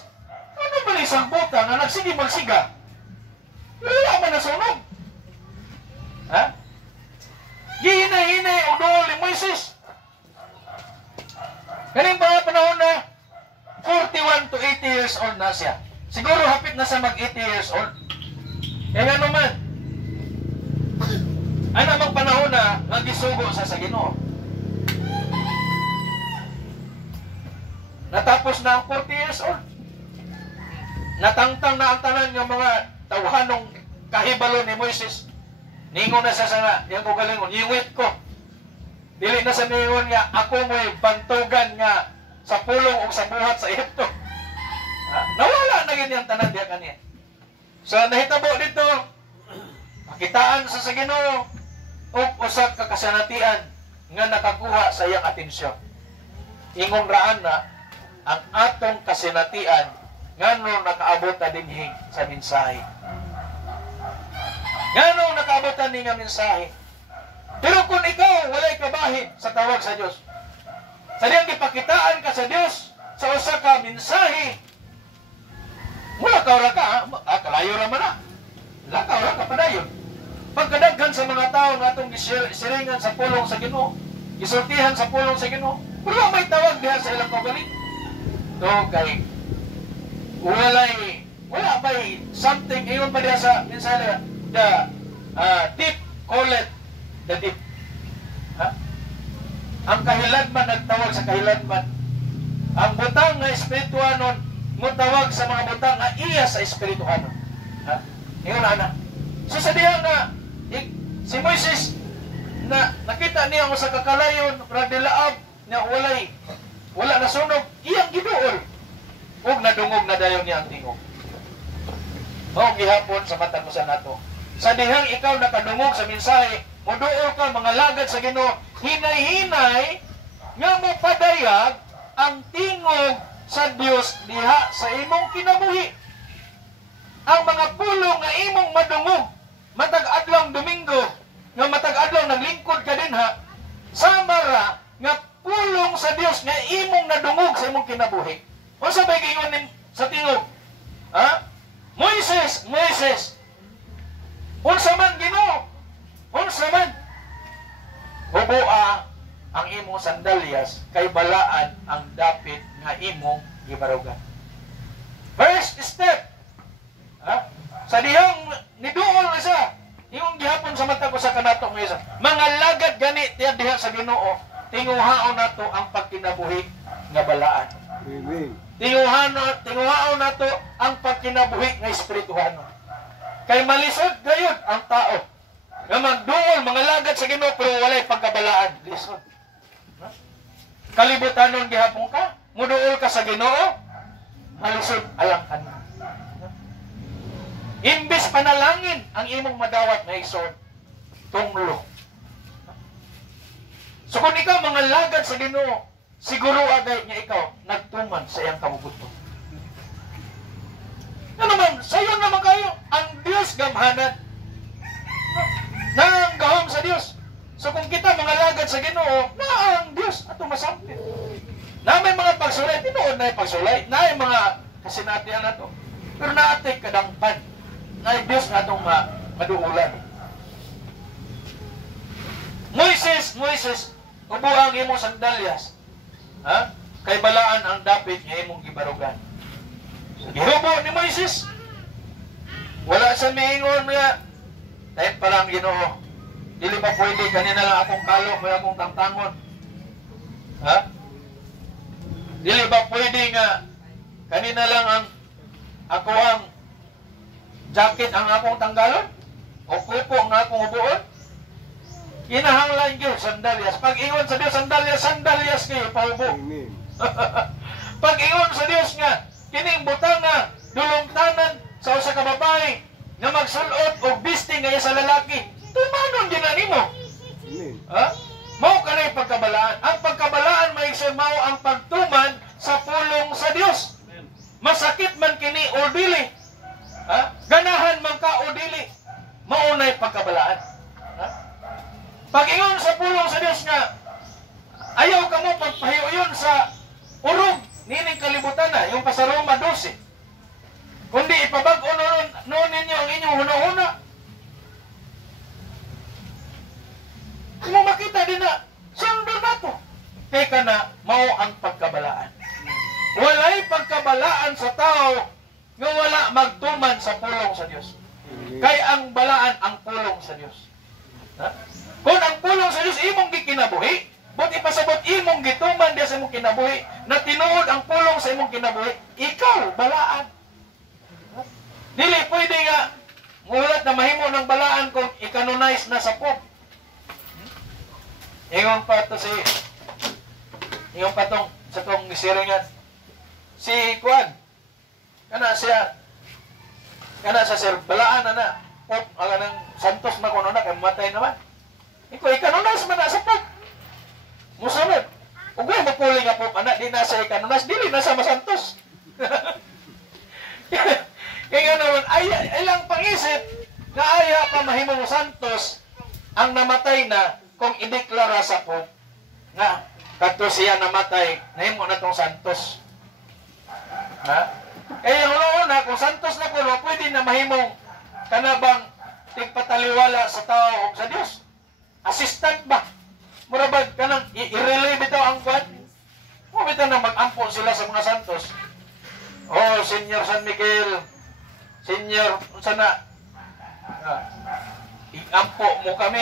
Ano ba ni sagbot nga nagsige magsiga? Wala man na sunog. Gihinay-hinay o dool ni Moises. Kaning mga panahon na 41 to 80 years old na siya. Siguro hapit na sa mag 80 years old. Kaya nga naman, ay namang panahon na nagisugo sa Ginoo. Natapos na ang 40 years old. Natangtang na ang tanan ng mga tawhanong kahibalo ni Moises. Ningon na sa sana, yung kugalingon, iwit ko. Dili na sa ningon nga, ako mo'y bantugan nga sa pulong o sa buhat sa Ehipto. Nawala na ganyan tanan diya kaniya. So, nahitabo dito, makitaan sa Ginoo o usak kakasanatian nga nakakuha sa iyang atensyon. Ingon raan na, ang atong kasinatian nga nung nakaabot na dinhing sa mensahe. Nga nakabutan ni nga mensahe. Pero kung ikaw walay kabahin sa tawag sa Dios, sa diyang gipakitaan ka sa Dios sa usa ka mensahe, wala ka ora ka, kalayo ra man na. Lakaw ra ka padayon. Pagkadaghan sa mga tao nga atong gisiringan sa pulong sa Ginoo, gisultihan sa pulong sa Ginoo, wala may tawag diha sa ilang kaugaling. To kay wala ba'y something iyon pa diha sa mensahe. The deep calleth the deep. Ang kahiladman nagtawag sa kahiladman. Ang butang nga espirituhanon mutawag sa mga butang nga iya sa espirituhanon. Ingon ana. So sa diha nga si Moises na nakita niya sa kakalayon radilaab na wala na sunog, iyang giduol ug nadungog na dayon niya ang tingog. Mao gihapon sa matag ko sa nato. Sa dihang ikaw nakadungog sa mensahe, muduol ka mga lagad sa Ginoo, hinay-hinay nga mo padayag ang tingog sa Dios diha sa imong kinabuhi. Ang mga pulong nga imong madungog matag adlong Domingo, nga matag adlong naglingkod ka dinha, sama ra nga pulong sa Dios nga imong nadungog sa imong kinabuhi. Unsa bay giingon sa tingog? Moises, unsa man Ginoo? Unsa man? Hubua ang imong sandalyas kay balaan ang dapit nga imong gibarugan. First step. Sa dihang niduol na siya, imong gihapon sa mata ko sa kanato nga isa. Mga lagad gani tiya diha sa Ginoo, tinguhaon nato ang pagkinabuhi nga balaan. Amen. Tinguhaon nato ang pagkinabuhi nga espirituhanon. Kay malisod gayud ang tao. nga magduol, mga lagad sa Ginoo pero walay pagkabalaan. Listen. Kalibutanon gihapon ka, muduol ka sa Ginoo, malisod alang ka na. Imbis panalangin ang imong madawat na isod, tunglo. So kung ikaw mga lagad sa Ginoo, siguro agay niya ikaw nagtuman sa iyang kamubuto. Ano naman, sayo naman kayo, ang Diyos gamhanan. Nanggahom sa Diyos. So kung kita mga lagad sa Ginoo, na ang Diyos ato masampit. Na may mga pagsulay, tinuod na yung pagsulay, na yung mga kasinatian na to. Pero naatay kadangpan, na yung Diyos na itong maduulan. Moises, ubuang imong sandalyas. Ha? Kay balaan ang dapit nga imong gibarugan. Gihubo ni Moises. Wala sa miingon nga. Dahil parang Ginoo, dili pa pwede, kanina lang akong kalo, may akong tangtangon. Ha? Dili ba pwede nga, kanina lang ako ang jacket ang akong tanggalon? O kupo ang akong ubuon? Kinahanglan yun, sandalyas. Pag ingon sa Diyos, sandalyas kayo, paubo. Pag ingon sa Diyos nga, kining butang nga, dulongtanan sa usa ka babae, nga magsulot o bisting nga sa lalaki, tumanon din na nimo. Ha? Mao ka na yung pagkabalaan. Ang pagkabalaan, maigsoon mao ang pagtuman sa pulong sa Diyos. Masakit man kini o dili. Ha? Ganahan man ka o dili. Maunay pagkabalaan. Ha? Pag-ingon sa pulong sa Diyos nga, ayaw ka mo pagpahiuyon sa urog, nining kalibutan na, yung sa Roma 12. Kundi ipabag-o noon ninyo ang inyong huna-huna. Kung mo makita din na, sundo na to. Teka na, mao ang pagkabalaan. Walay pagkabalaan sa tao nga wala magtuman sa pulong sa Diyos. Kay ang balaan ang pulong sa Diyos. Ha? Kung ang pulong sa Diyos imong gikinabuhi, but ipasabot imong gituman diya sa imong kinabuhi, na tinuod ang pulong sa imong kinabuhi, ikaw, balaan. Dili, pwede nga, mulat na mahimo ng balaan kung i-canonize na sa Pope. Ingon pa ito ingon pa itong, sa itong siringan. Si Juan, kana sa Sir, balaan na Pope, ng Santos na kuno na, kaya matay naman. Ikaw, i-canonize man na sa Pope. Musunod. Kung may mapuli nga Pope, anak, di nasa i-canonize, dili nasa masantos. Kaya naman, ilang pangisip na aya pa mahimong santos ang namatay na kung ideklara sa Pope nga kadto siya namatay, nahimo na tong santos. Ha? Kaya una, kung santos na kuno, pwede na mahimong kanabang tigpataliwala sa tao o sa Diyos. Assistant ba? Murabag ka nang i-relay bitaw ang kwan? O bitaw na mag-ampon sila sa mga santos. Oh, Senyor San Miguel, Senyor, sana i-ampo mo kami.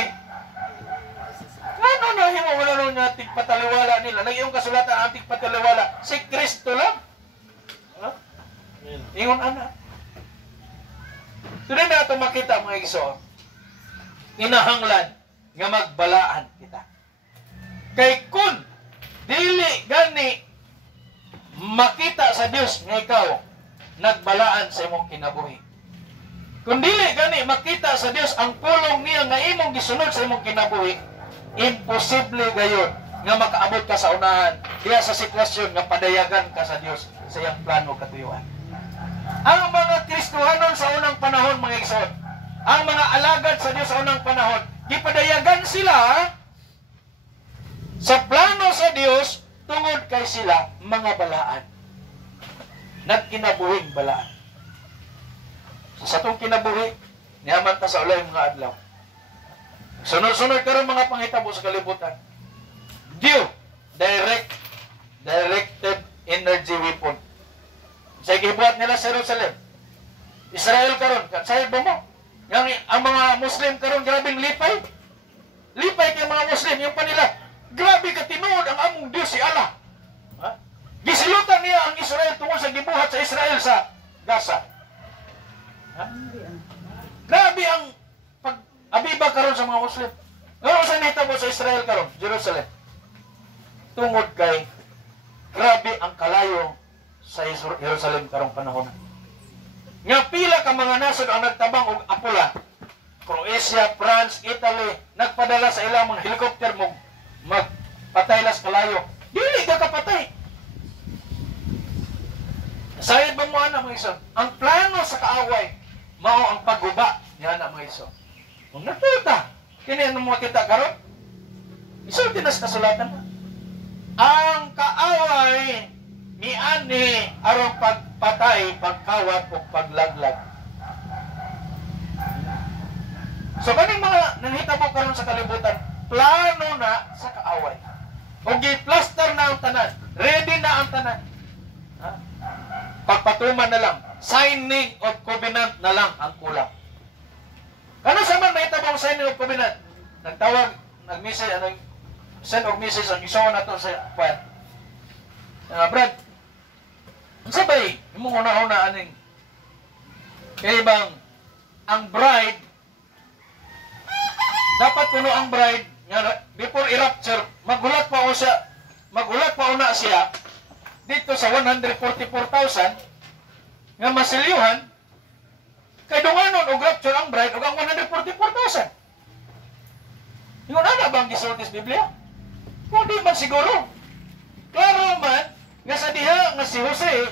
Ano na himo wala nung tigpataliwala nila? Nagiyong kasulatan ang tigpataliwala. Si Kristo lang. Ha? Ingon ana. Doon na ito makita mga iso. Inahanglan nga magbalaan kita. Kay kun dili gani makita sa Dios nga ikaw nagbalaan sa imong kinabuhi. Kung dili gani makita sa Dios ang pulong niya nga imong gisunod sa imong kinabuhi, imposible gayon nga makaabot ka sa unahan diya sa sitwasyon nga padayagan ka sa Dios sa iyang plano katuyuan. Ang mga Kristohanon sa unang panahon, mga igsoon, ang mga alagad sa Dios sa unang panahon, gipadayagan sila sa plano sa Dios tungod kay sila mga balaan. Nagkinabuhing balaan. Sa itong kinabuhi, niyaman ta sa ulay mga adlaw. Sunod-sunod karon mga panghitabo sa kalibutan. Directed energy weapon. Sa gibuhat nila sa Jerusalem. Israel karon, kansay ba mo? Ang mga Muslim karon grabing lipay. Lipay kay mga Muslim yung panila. Grabe ka tinuod ang among Dios si Allah. Ha? Gisilutan niya ang Israel tungkol sa gibuhat sa Israel sa Gaza. Ha? Grabe ang Abiba karon sa mga Muslim. Ngano sa nahitabo sa Israel karon, Jerusalem? Tungod kay grabe ang kalayo sa Jerusalem karong panahon. Nga pila ka mga nasod ang nagtabang og apula. Croatia, France, Italy, nagpadala sa ilang mga helicopter mo magpatay las kalayo. Dili ka kapatay. Sayad ba mo anak mga iso? Ang plano sa kaaway, mao ang pagguba niya anak mga iso. Kung natuta, kini ano mo kita karon? Isulti na sa kasulatan. Ang kaaway ni ani aron pagpatay, pagkawat o paglaglag. So kaning mga nanghitabo karon sa kalibutan, plano na sa kaaway. O gi-plaster na ang tanan, ready na ang tanan. Ha? Pagpatuman na lang, signing of covenant na lang ang kulang. Ano sa man nahitabong signing of covenant? Nagtawag, nag-message, send of message ang isaw na to sa kwan. Brad, ang sabay, yung una-una aning kaya bang ang bride dapat kuno ang bride nga before i-rapture magulat pa una siya dito sa 144,000 nga masilyuhan kay dunganon og rapture ang bride og ang 144,000. Yung ana bang gisulti sa Biblia? Hindi man siguro. Klaro man nga sa diha nga si Jose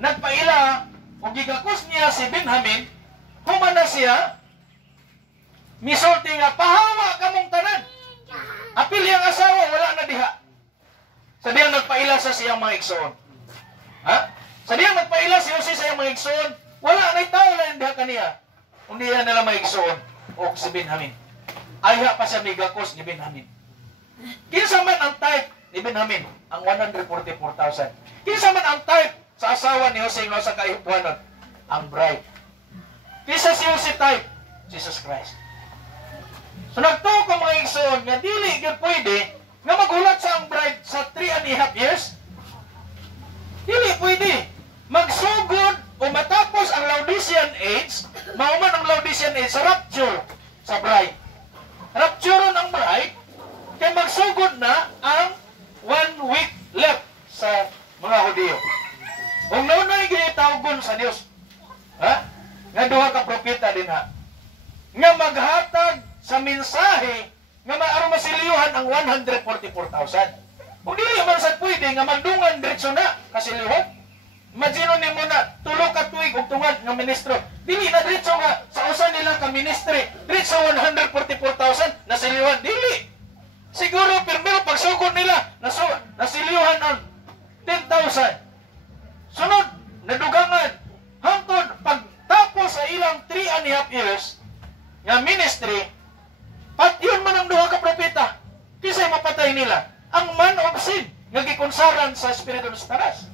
nagpaila o gigakos niya si Benjamin, human na siya misulti nga pahawa kamong tanan. Apil yang asawa wala na diha. Sa diha nagpaila sa siyang mga igsoon. Ha? Sa diha nagpaila si Jose sa iyang mga igsoon, wala na tao lang diha kaniya. Undi nila mga igsoon o si Benjamin. Ayha pa siya migakos ni Benjamin. Kinsa man ang type ni Benjamin, ang 144,000. Kinsa man ang type sa asawa ni Jose nga sa kaipuanon, ang bride. Kinsa si Jose type? Jesus Christ. So nagtuo ko mga igsoon nga dili gyud pwede nga maghulat sa ang bride sa 3.5 years. Dili pwede. Magsugod o matapos ang Laodicean age, mauman ang Laodicean age sa rapture sa bride. Rapture ang bride kay magsugod na ang 1 week left sa mga Hudiyo. Kung naunay ginitawgon sa Dios, ha? Nga duha ka propeta din ha. Nga maghatag sa mensahe nga maaron masiliyuhan ang 144,000. Kung dili man sad pwede nga magdungan diretso na kasiliyuhan. Imagino nimo na tulo ka tuig og tungad nga ministro. Dili na diretso nga sa usa nila ka ministry, diretso 144,000 nasiliyuhan dili. Siguro primero pagsugod nila nasiliyuhan ang 10,000. Sunod, nadugangan. Hangtod pagtapos sa ilang 3.5 years nga ministry, patyon man ang duha ka propeta. Kisay mapatay nila? Ang man of sin nga gikonsaran sa Espiritu ng Satanas.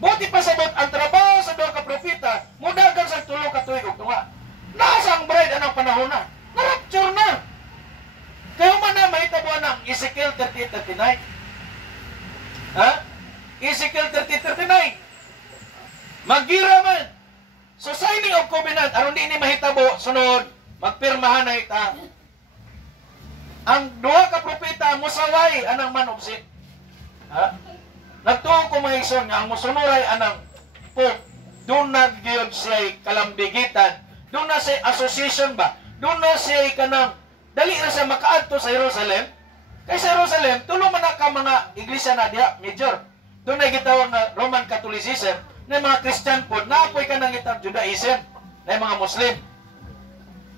Buti pa sabot ang trabaho sa duha ka propeta, mudagan sa tulo ka tuig og tunga. Nasa ang bride anang panahon na? Na-rapture na. Kaya man na mahitabuan ng Ezekiel 30:39. Ha? Ezekiel 30:39. Magira man. So signing of covenant, aron di ni mahitabo, sunod, magpirmahan na ita. Ang duha ka propeta musaway anang man of sin. Ha? Nagtuo ko mga igsoon nga ang musunuray anang Pope, doon na gyud siya kalambigitan, doon na siya association ba, doon na siya kanang dali na siya makaadto sa Jerusalem. Kay sa Jerusalem, tulo man na ka mga iglesia na diha, major. Doon na gitawag nga Roman Catholicism, na mga Christian po, naapoy ka ng itang Judaism, na mga Muslim.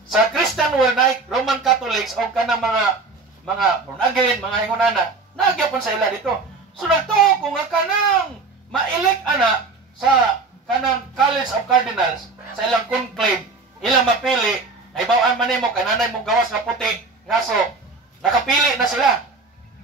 Sa Christian world na Roman Catholics o ka ng mga born again, mga hingunana, nagyapon sa ila dito. So nagtuo ko nga kanang ma-elect ana sa kanang College of Cardinals, sa ilang conclave, ilang mapili, ay bawaan man mo kananay mong gawas na puti, ngaso, nakapili na sila.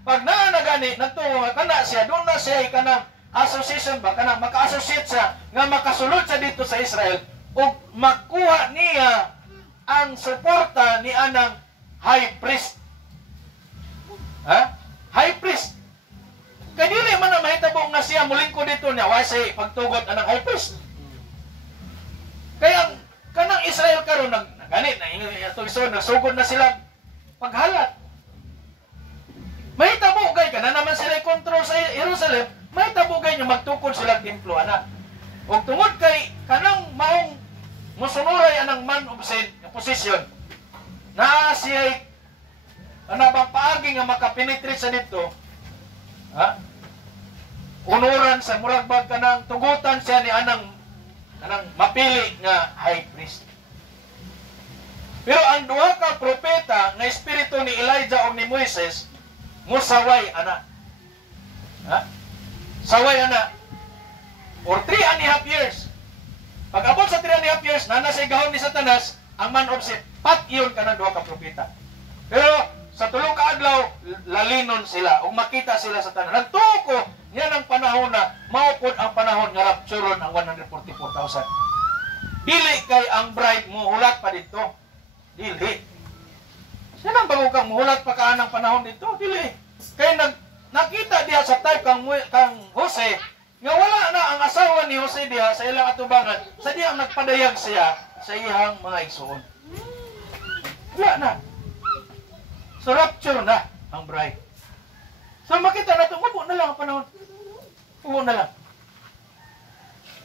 Pag naanagani, nagtuo nga kana siya, doon na siya kanang association ba, kanang maka-associate siya, nga makasulod siya dito sa Israel, o makuha niya ang suporta ni anang high priest. Ha? High priest. Kaya dili man na mahitabo nga siya muling ko dito niya, wasay pagtugot anang high priest. Kaya kanang Israel karon ganit na itong iso nagsugod na sila paghalat. May tabugay ka na naman sila kontrol sa Jerusalem. May tabugay nyo magtukod sila templo ana. Og tungod kay kanang maong musunuray anang man of sin position na siya anabang paagi nga makapenetrate sa dito, ha? Unuran sa muragbag kanang tugutan siya ni anang mapili nga high priest. Pero ang duha ka propeta nga espiritu ni Elijah o ni Moises musaway ana. Ha? Saway ana. Or 3.5 years. Pag abot sa 3.5 years, nana sa igahon ni Satanas, ang man of sin, pat iyon ka ng duha ka propeta. Pero sa tulong ka adlaw, lalinon sila o makita sila sa tanan. Nagtuko niya ng panahon na maupod ang panahon nga rapturon ang 144,000. Dili kay ang bride mo hulat pa dito. Dili. Siya nang bago kang muhulat pa ka ng panahon dito. Dili. Kaya nakita diha sa type kang Jose nga wala na ang asawa ni Jose diha sa ilang atubangan sa diyang nagpadayag siya sa iyang mga igsuon. Wala na. So rapture na ang bride. So makita na ito, upo na lang ang panahon. Upo na lang.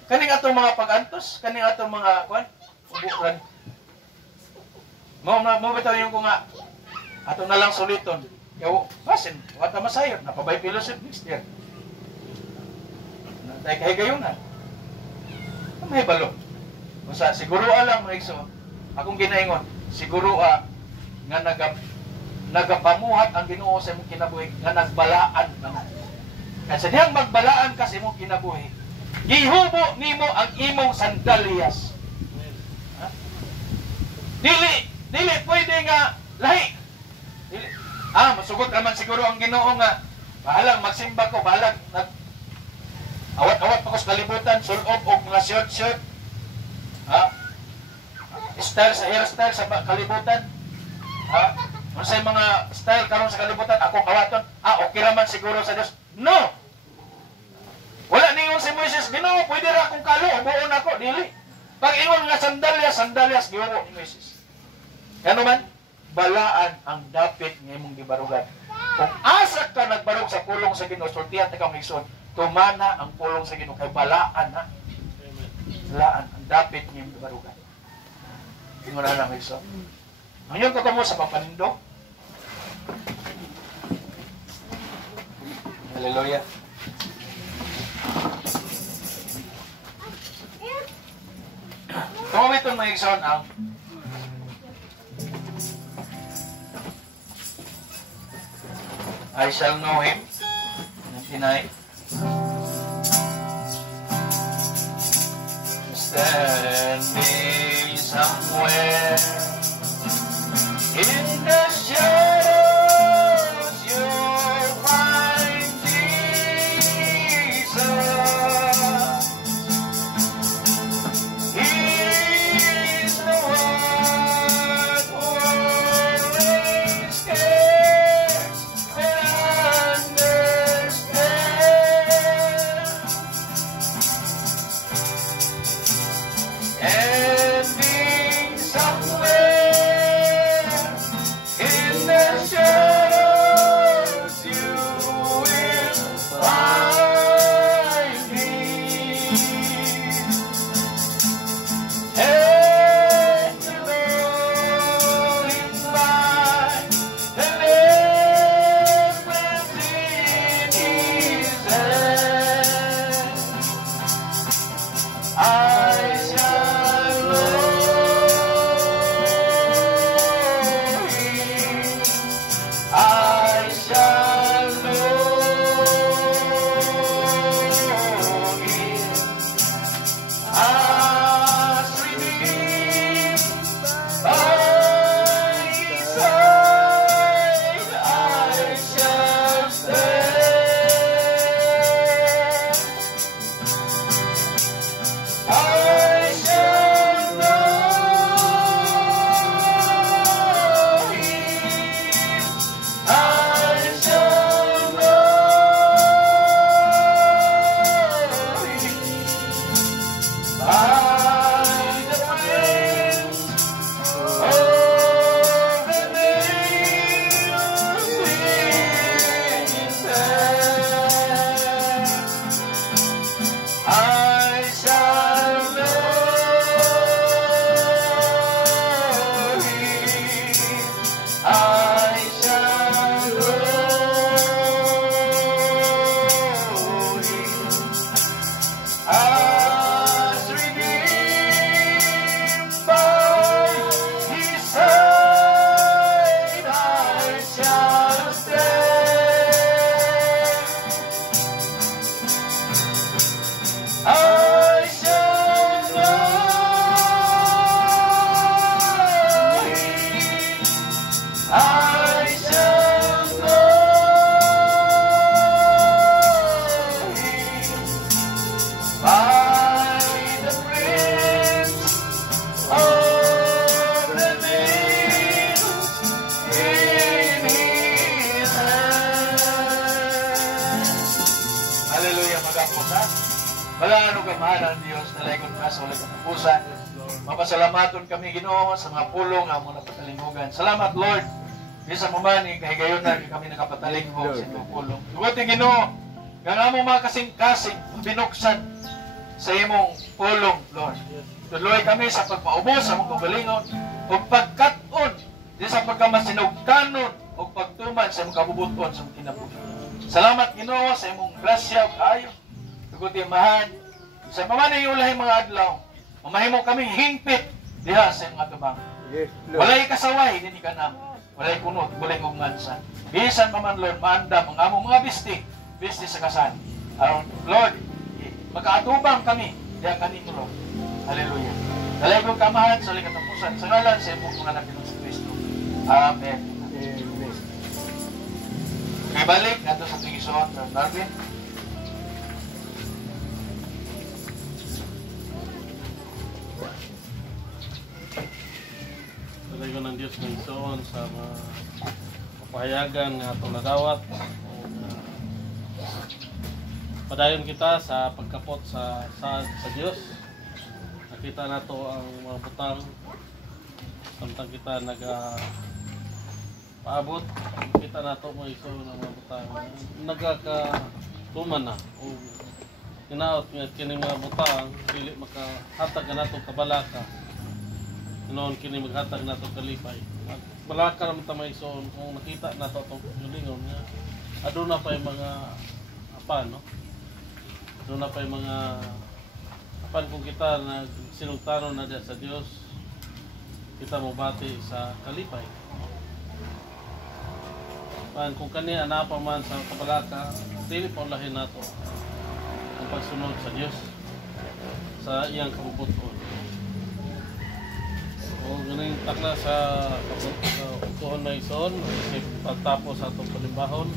Kaning atong mga pag-antos, kaning atong mga uburan. Mo bitaw yung ko nga ato na lang suliton. Yaw, basin, wata masayot, napabay fellowship next year. Dahil kahigayunan. May balo. Masa, siguro alang mga igso, akong ginaingon, siguro nga nagapamuhat ang Ginoo sa imong kinabuhi, nga nagbalaan naman. At sa diyang magbalaan ka sa imong kinabuhi, gihubo nimo ang imong sandalyas. Ha? Dili, pwede nga lahi. Dili. Masugot naman siguro ang Ginoo nga, bahalang magsimba ko, bahalang awat-awat pa ko sa kalibutan, sulob o mga short. Style sa hairstyle sa kalibutan. Ano sa mga style karon sa kalibutan, ako kawaton. Okay raman siguro sa Diyos. No! Wala ningon si Moises, Ginoo, pwede ra akong kalo, buon ako, dili. Pag ingon nga sandalyas, Ginoo ni Moises. Ano man? Balaan ang dapit ng imong gibarugan. Kung asa ka nagbarog sa pulong sa Ginoo, sultihan ta kang igsoon, tumana ang pulong sa Ginoo kay balaan ha. Balaan ang dapit ng imong gibarugan. Ingon na lang igsoon. Ang iyong katamo sa papanindo. Hallelujah. Kung itong may igsoon ang I shall know him. 99. Standing somewhere in the shadows, you'll find Jesus. He's the one who always cares and understands. Ending somewhere in the shadows, you will find me. And to know him by the lamp within his hand, I shall know him. I shall know him. As redeemed by his side, I shall stand. kamahalan Dios nalaykon ka sa walay katapusan. Mapasalamaton kami Ginoo sa mga pulong nga mo napatalingugan. Salamat Lord. Bisa mo man kahigayon na kami nakapatalingog sa imong pulong. Tugod Ginoo, nga mo mga kasing-kasing binuksan sa imong pulong Lord. Tuloy kami sa pagpaubos sa mong kagalingon o pagkat-on di sa pagkamasinugtanon o pagtuman sa imong kabubuton sa imong kinabuhi. Salamat Ginoo sa imong grasya ug kaayo. Tugod mahan sa pamaning ulahing mga adlaw, mamahimo kami hingpit diha sa imong atubang. Yes, Lord. Walay kasaway dinhi kanam, walay kunot, walay ugmansa. Bisan pa man Lord, maandam ang among mga bisti sa kasan. Lord, magkaatubang kami diha kanimo Lord. Hallelujah. Dalaygon kamahan sa likatapusan sa ngalan sa imong mga anak ni Kristo. Amen. Amen. Kay balik nato sa tingison sa Darwin. Talaga ng Diyos ng isoon sa mga papahayagan nga itong nadawat. Padayon kita sa pagkapot sa Diyos. Nakita na to ang mga butang. Samtang kita paabot, kita na to mga iso ng mga butang. Nagkatuman na. O hinaot nga kini mga butang, dili makahatag na to kabalaka. Noon kini maghatag na to kalipay. Balaka naman ta mga iso kung nakita na to itong yulingon nga. Aduna pa yung mga no? Aduna pa yung mga kung kita na sinugtanon na sa Diyos, kita mo bati sa kalipay. Kung kaniya pa man sa kabalaka, dili pa ulahin nato ang pagsunod sa Diyos sa iyang kabubuton. O ganing takla sa kabubuton na ison, pagtapos sa itong palimbahon,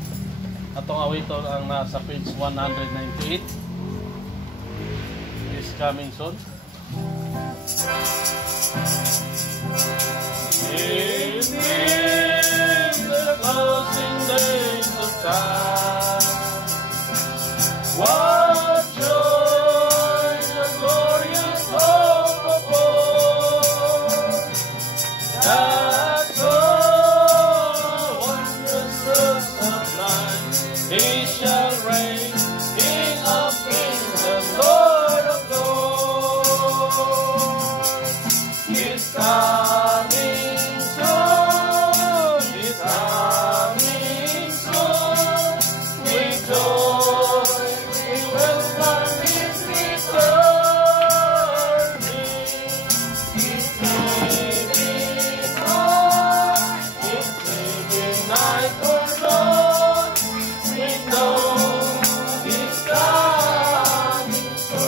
atong awiton ang nasa page 198. Is coming soon. In the closing days of time, what joy, the glorious hope of God, that so wondrous sublime, He shall reign, King of kings and Lord of He's coming soon, He's coming soon. With joy we welcome His returning. He's giving light, He's giving night for dawn. We know He's coming soon.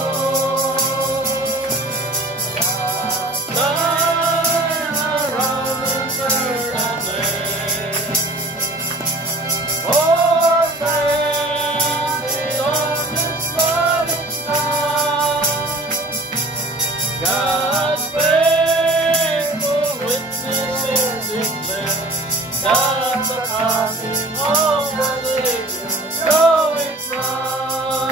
God's faithful witnesses declare that the coming of the Savior going from.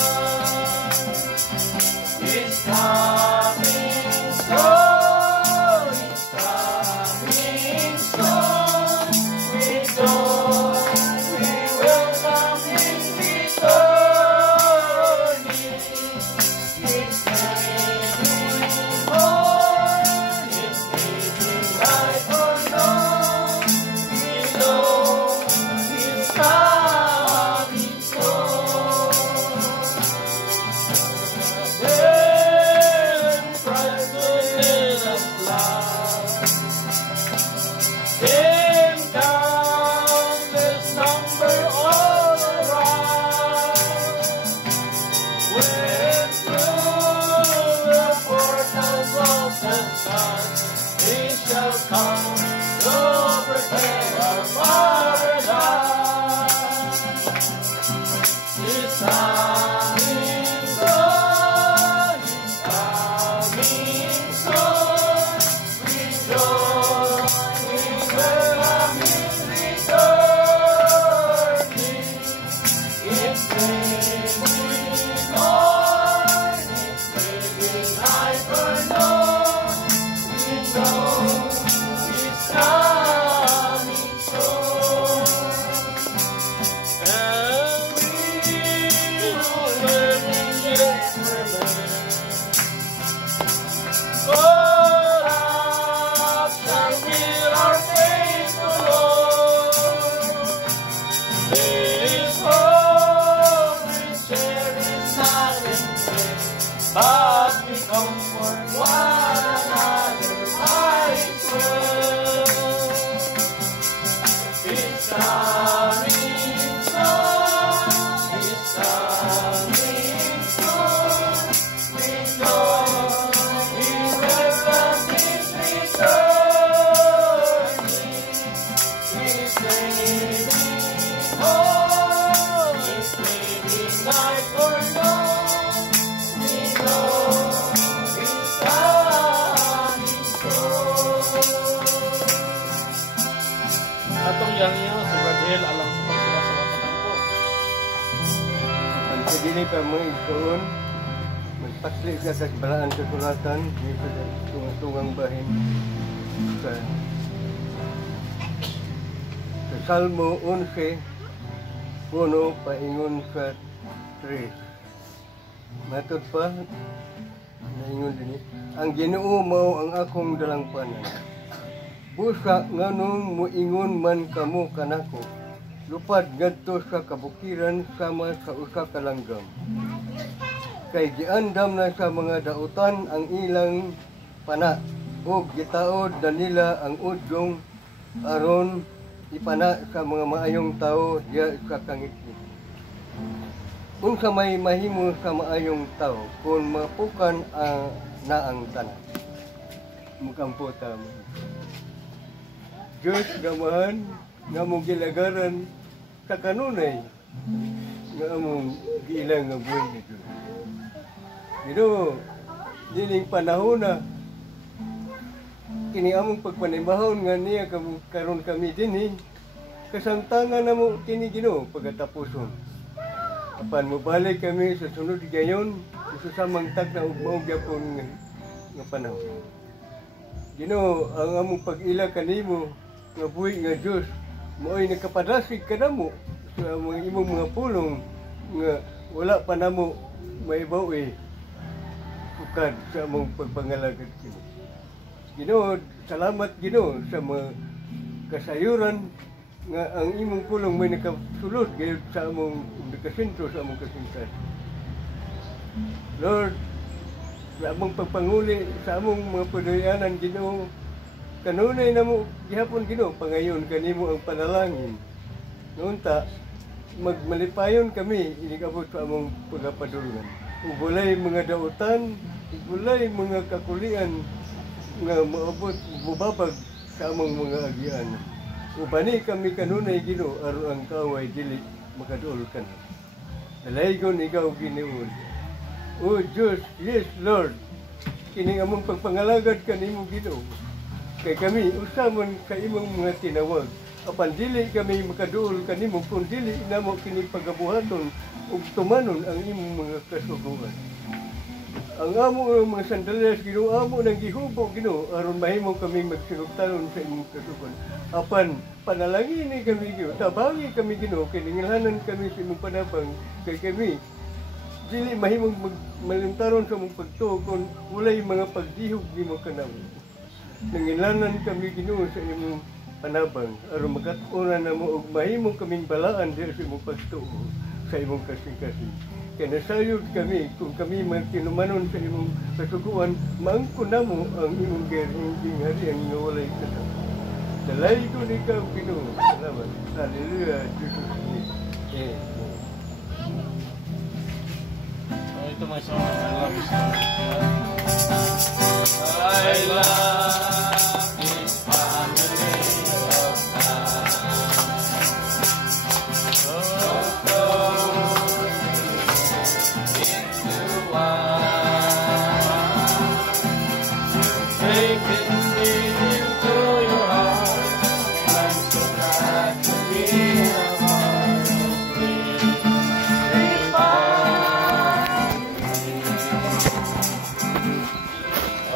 He's coming soon, He's coming soon. With joy we welcome His returning. He's coming. Oh, as we comfort one another by His word. It's coming soon, it's coming soon. We know we welcome His return. He's waiting home, He's waiting night or dawn. We know He's coming soon. Atong yang niya, si Radhel, alang sa pagsula sa matampo. Ang sadili pa mo itoon, magpasli ka sa balaan kasulatan, dito sa tungang bahin sa Salmo 11, puno paingon sa 3. Matod pa, naingon din ang Ginoo mao ang akong dalangpanan. Busa nganong muingon man kamo kanako, lupad ngadto sa kabukiran sama sa usa ka langgam. Kay giandam na sa mga dautan ang ilang pana, ug gitaod na nila ang udyong aron ipana sa mga maayong tao diya sa kangitngit. Unsa may mahimo sa maayong tao kung mapukan na ang tanan. Mukampo tamo. Diyos gamahan nga mong gilagaran sa kanunay nga among giilang nga buhay ni Diyos. Pero, dining panahon na kini among pagpanimahon nga niya karon kami dinhi kasamtangan na mo kini Ginoo pagkatapuson. Apan mobalik kami sa sunod gayon susamang tag na ugmaw gyapon nga panahon. Ginoo, ang among pag-ila kanimo nga buhi nga Dios mo'y nakapadasig kanamo sa mga imong mga pulong nga wala pa namo maibaw sukad sa among pagpangalagad kini. Ginoo, salamat Ginoo sa mga kasayuran nga ang imong pulong may nakasulod gayud sa among nakasentro sa among kasintahan. Lord, sa among pagpanguli sa among mga padayanan Ginoo, kanunay namo gihapon Ginoo pangayon kanimo ang panalangin. Nunta magmalipayon kami inikabot sa among pagapadulungan. Ubulay mga dautan, ubulay mga kakulian nga maabot mubabag sa among mga agian. Ubani kami kanunay Ginoo aron ang kaway dili makaduol kana. Dalaygon ikaw Ginoo. O Diyos, yes Lord, kini among pagpangalagad kanimo Ginoo. Kay kami usamon ka imong mga tinawag. Apan dili kami makaduol kanimo kung dili namo kini pagabuhaton ug tumanon ang imong mga kasuguan. Ang amo mga sandalyas Ginoo amo nang gihubo Ginoo aron mahimo kami magsinugtanon sa imong kasuguan. Apan panalangin ni kami Ginoo, tabangi kami Ginoo kay ningalanan kami sa imong panabang kay kami dili mahimong malintaron sa imong pagtuo kung walay mga pagdihog nimo kanamo. Nangilanan kami Ginoo sa imong panabang aron magat-unan namo og mahimo kaming balaan diha sa imong pagtuo sa imong kasing-kasing. Kaya nasayod kami kung kami magtinumanon sa imong kasuguan, maangkon namo ang imong gerhinding harian nga walay kasama. Dalay ko ni ikaw Ginoo. Salamat. Hallelujah. Jesus name. Amen. Ito may song I love you so I love this family of God. So close into one. Take it into your heart. I'm so glad to be a part of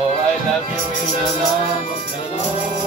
Oh, I love you in the love of the Lord.